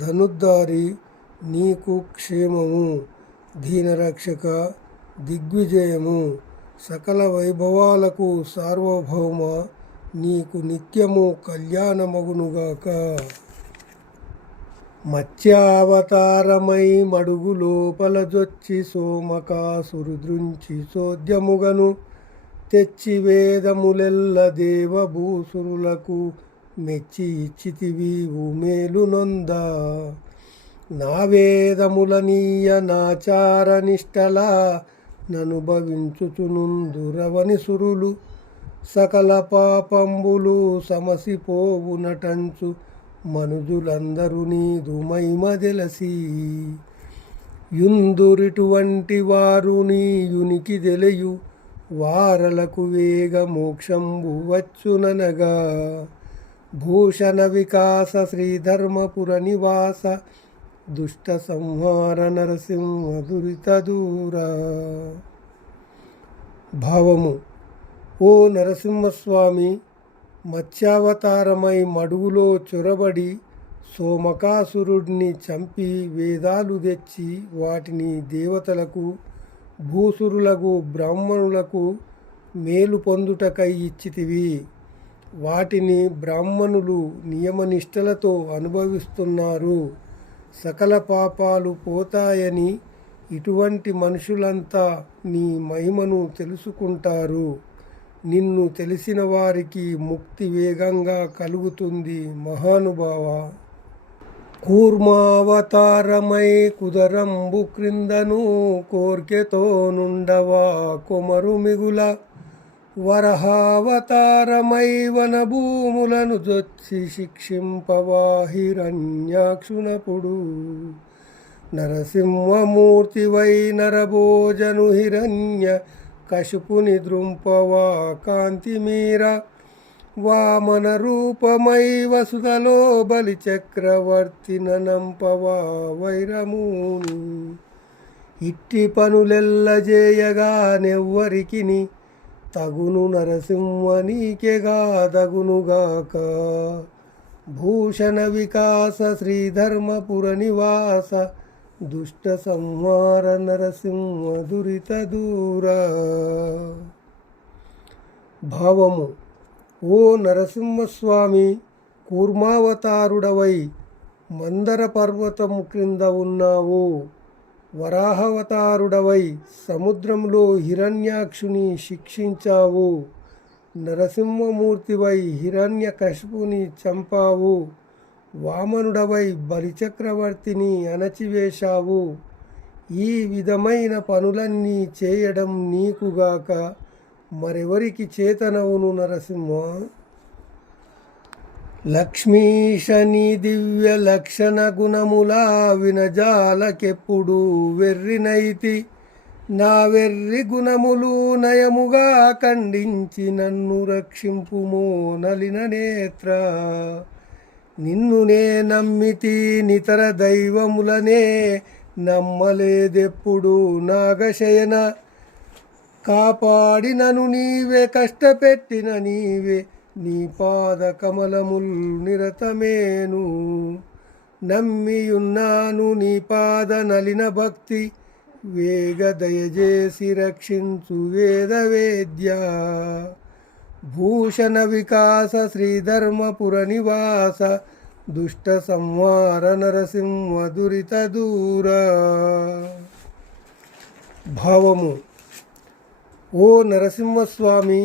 ధనుద్ధారి, నీకు క్షేమము. దీనరక్షక, దిగ్విజయము. సకల వైభవాలకు సార్వభౌమ, నీకు నిత్యము కళ్యాణమగునుగాక. మత్స్యావతారమై మడుగు లోపల జొచ్చి సోమకాసురుద్రుంచి చోద్యముగను తెచ్చి వేదములెల్ల దేవభూసురులకు మెచ్చి ఇచ్చితివి ఉమేలు నొంద. నా వేదముల నీయ నాచార నిష్టల ననుభవించుచునుందురవని సురులు, సకల పాపంబులు సమసిపోవునటంచు మనుజులందరూ నీదు మహిమదెలసి. యుందురిటువంటి వారు నీ యునికి దెలయు, వారలకు వేగ మోక్షంబు వచ్చుననగా. భూషణ వికాస శ్రీధర్మపుర నివాస దుష్ట సంహార నరసింహ దురిత దూర. భావము: ఓ నరసింహస్వామి, మత్స్యావతారమై మడుగులో చొరబడి సోమకాసురుడిని చంపి వేదాలు తెచ్చి వాటిని దేవతలకు, భూసురులకు, బ్రాహ్మణులకు మేలు పొందుటకై ఇచ్చితివి. వాటిని బ్రాహ్మణులు నియమనిష్టలతో అనుభవిస్తున్నారు. సకల పాపాలు పోతాయని ఇటువంటి మనుషులంతా నీ మహిమను తెలుసుకుంటారు. నిన్ను తెలిసిన వారికి ముక్తి వేగంగా కలుగుతుంది మహానుభావ. కూర్మావతారమై కుదరంబు క్రిందను కోర్కెతో నుండవా కొమరు మిగుల, వరహావతారమై వనభూములను జొచ్చి శిక్షింపవా హిరణ్యాక్షునపుడు. నరసింహమూర్తివై నరభోజను హిరణ్య కశుపుని ద్రుంపవా కాంతిమీర వామన రూపమై వసుధలో బలి చక్రవర్తి నంపవా వైరముని ఇట్టి పనులెల్ల చేయగానెవ్వరికిని తగును నరసింహ నీకెగా దగునుగాక భూషణ వికాస శ్రీధర్మపుర నివాస దుష్ట సంహార నరసింహ దురిత దూర. భావము: ఓ నరసింహస్వామి, కూర్మావతారుడవై మందర పర్వతము క్రింద ఉన్నావు. వరాహవతారుడవై సముద్రంలో హిరణ్యాక్షుని శిక్షించావు. నరసింహమూర్తివై హిరణ్యకశిపుని చంపావు. వామనుడవై బలిచక్రవర్తిని అణచివేశావు. ఈ విధమైన పనులన్నీ చేయడం నీకుగాక మరెవరికి చేతనవును నరసింహ? లక్ష్మీశని దివ్య లక్షణ గుణములా వినజాలకెప్పుడు వెర్రినైతి. నా వెర్రి గుణములు నయముగా ఖండించి నన్ను రక్షింపుమో నలిన నేత్ర. నిన్ను నే నమ్మితి నితర దైవములనే నమ్మలేదెప్పుడు నాగశయన. కాపాడినను నీవే, కష్టపెట్టిన నీవే, నీ పాద కమలముల్ నిరతమేను. నమ్మియున్నాను నీ పాద నలిన భక్తి, వేగ దయచేసి రక్షించు వేద వేద్య. భూషణ వికాస శ్రీధర్మపుర నివాస దుష్ట సంహార నరసింహ దురిత దూర. భావము: ఓ నరసింహస్వామి,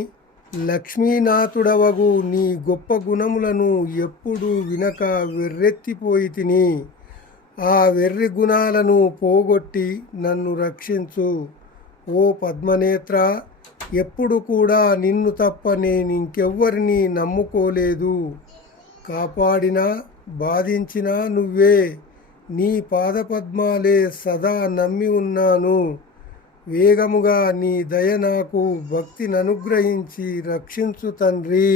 లక్ష్మీనాథుడవగు నీ గొప్ప గుణములను ఎప్పుడు వినక వెర్రెత్తిపోయి తిని. ఆ వెర్రి గుణాలను పోగొట్టి నన్ను రక్షించు. ఓ పద్మనేత్ర, ఎప్పుడు కూడా నిన్ను తప్ప నేనింకెవ్వరిని నమ్ముకోలేదు. కాపాడినా బాధించినా నువ్వే. నీ పాదపద్మాలే సదా నమ్మి ఉన్నాను. వేగముగా నీ దయ నాకు భక్తిననుగ్రహించి రక్షించు తండ్రి.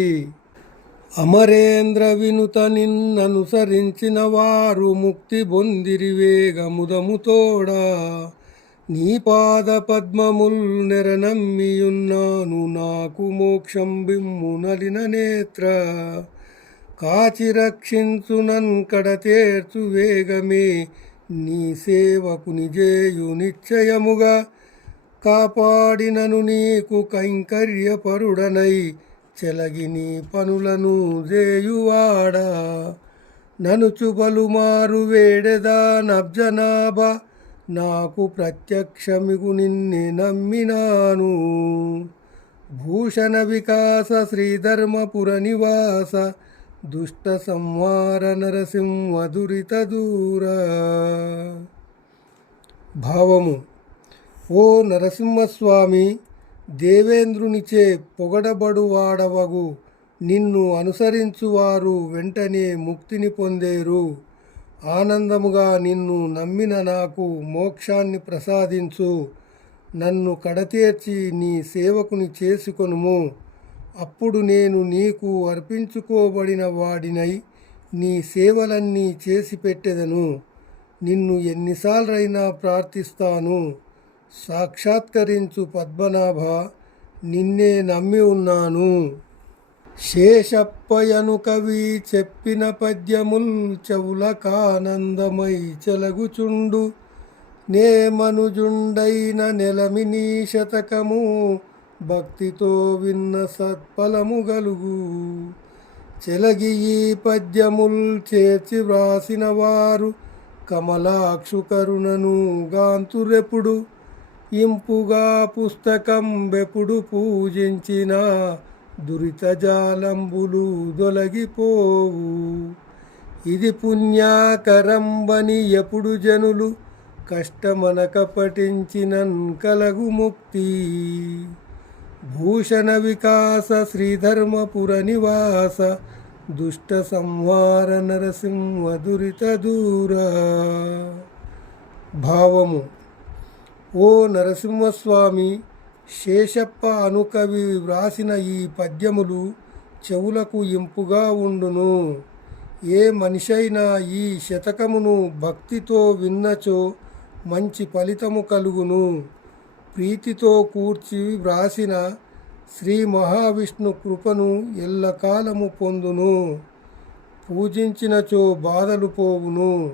అమరేంద్ర వినుత నిన్ననుసరించిన వారు ముక్తి పొందిరి వేగముదముతోడా. నీ పాద పద్మముల్ నెరనమ్మియున్నాను, నాకు మోక్షం బిమ్ము నలిన నేత్ర. కాచి రక్షించు నన్కడ తేర్చు వేగమే, నీ సేవకు నిజేయు నిశ్చయముగా. కాపాడినను నీకు కైంకర్యపరుడనై, చెలగి నీ పనులను జేయువాడా. ననుచు పలుమారు వేడెదా నబ్జనాభ, నాకు ప్రత్యక్షమిగు నిన్నే నమ్మినాను. భూషణ వికాస శ్రీధర్మపుర నివాస దుష్ట సంహార నరసింహ దురిత దూర. భావము: ఓ నరసింహస్వామి, దేవేంద్రునిచే పొగడబడువాడవగు నిన్ను అనుసరించువారు వెంటనే ముక్తిని పొందేరు. ఆనందముగా నిన్ను నమ్మిన నాకు మోక్షాన్ని ప్రసాదించు. నన్ను కడతేర్చి నీ సేవకుని చేసుకొనుము. అప్పుడు నేను నీకు అర్పించుకోబడిన వాడినై నీ సేవలన్నీ చేసి పెట్టెదను. నిన్ను ఎన్నిసార్లైనా ప్రార్థిస్తాను. సాక్షాత్కరించు పద్మనాభ, నిన్నే నమ్మి ఉన్నాను. శేషప్పయను కవి చెప్పిన పద్యముల్ చెవులకానందమై చెలగుచుండు. నే మనుజుండైన నెలమినీ శతకము, భక్తితో విన్న సత్ఫలము గలుగు. చెలగి ఈ పద్యముల్ చేర్చి వ్రాసిన వారు కమలాక్షు కరుణను గాంతురెప్పుడు. ఇంపుగా పుస్తకం బెప్పుడు పూజించిన దురిత జాలంబులు దొలగిపోవు. ఇది పుణ్యాకరంబని ఎప్పుడు జనులు కష్టమనక పఠించినన్ కలగు ముక్తి. భూషణ వికాస శ్రీధర్మపుర నివాస దుష్ట సంహార నరసింహ దురిత దూర. భావము. ఓ నరసింహస్వామి, శేషప్ప అనుకవి వ్రాసిన ఈ పద్యములు చెవులకు ఇంపుగా ఉండును. ఏ మనిషైనా ఈ శతకమును భక్తితో విన్నచో మంచి ఫలితము కలుగును. ప్రీతితో కూర్చి వ్రాసిన శ్రీ మహావిష్ణు కృపను ఎల్లకాలము పొందును. పూజించినచో బాధలు పోవును.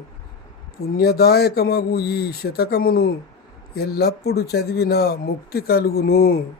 పుణ్యదాయకమగు ఈ శతకమును ఎల్లప్పుడు చదివిన ముక్తి కలుగును.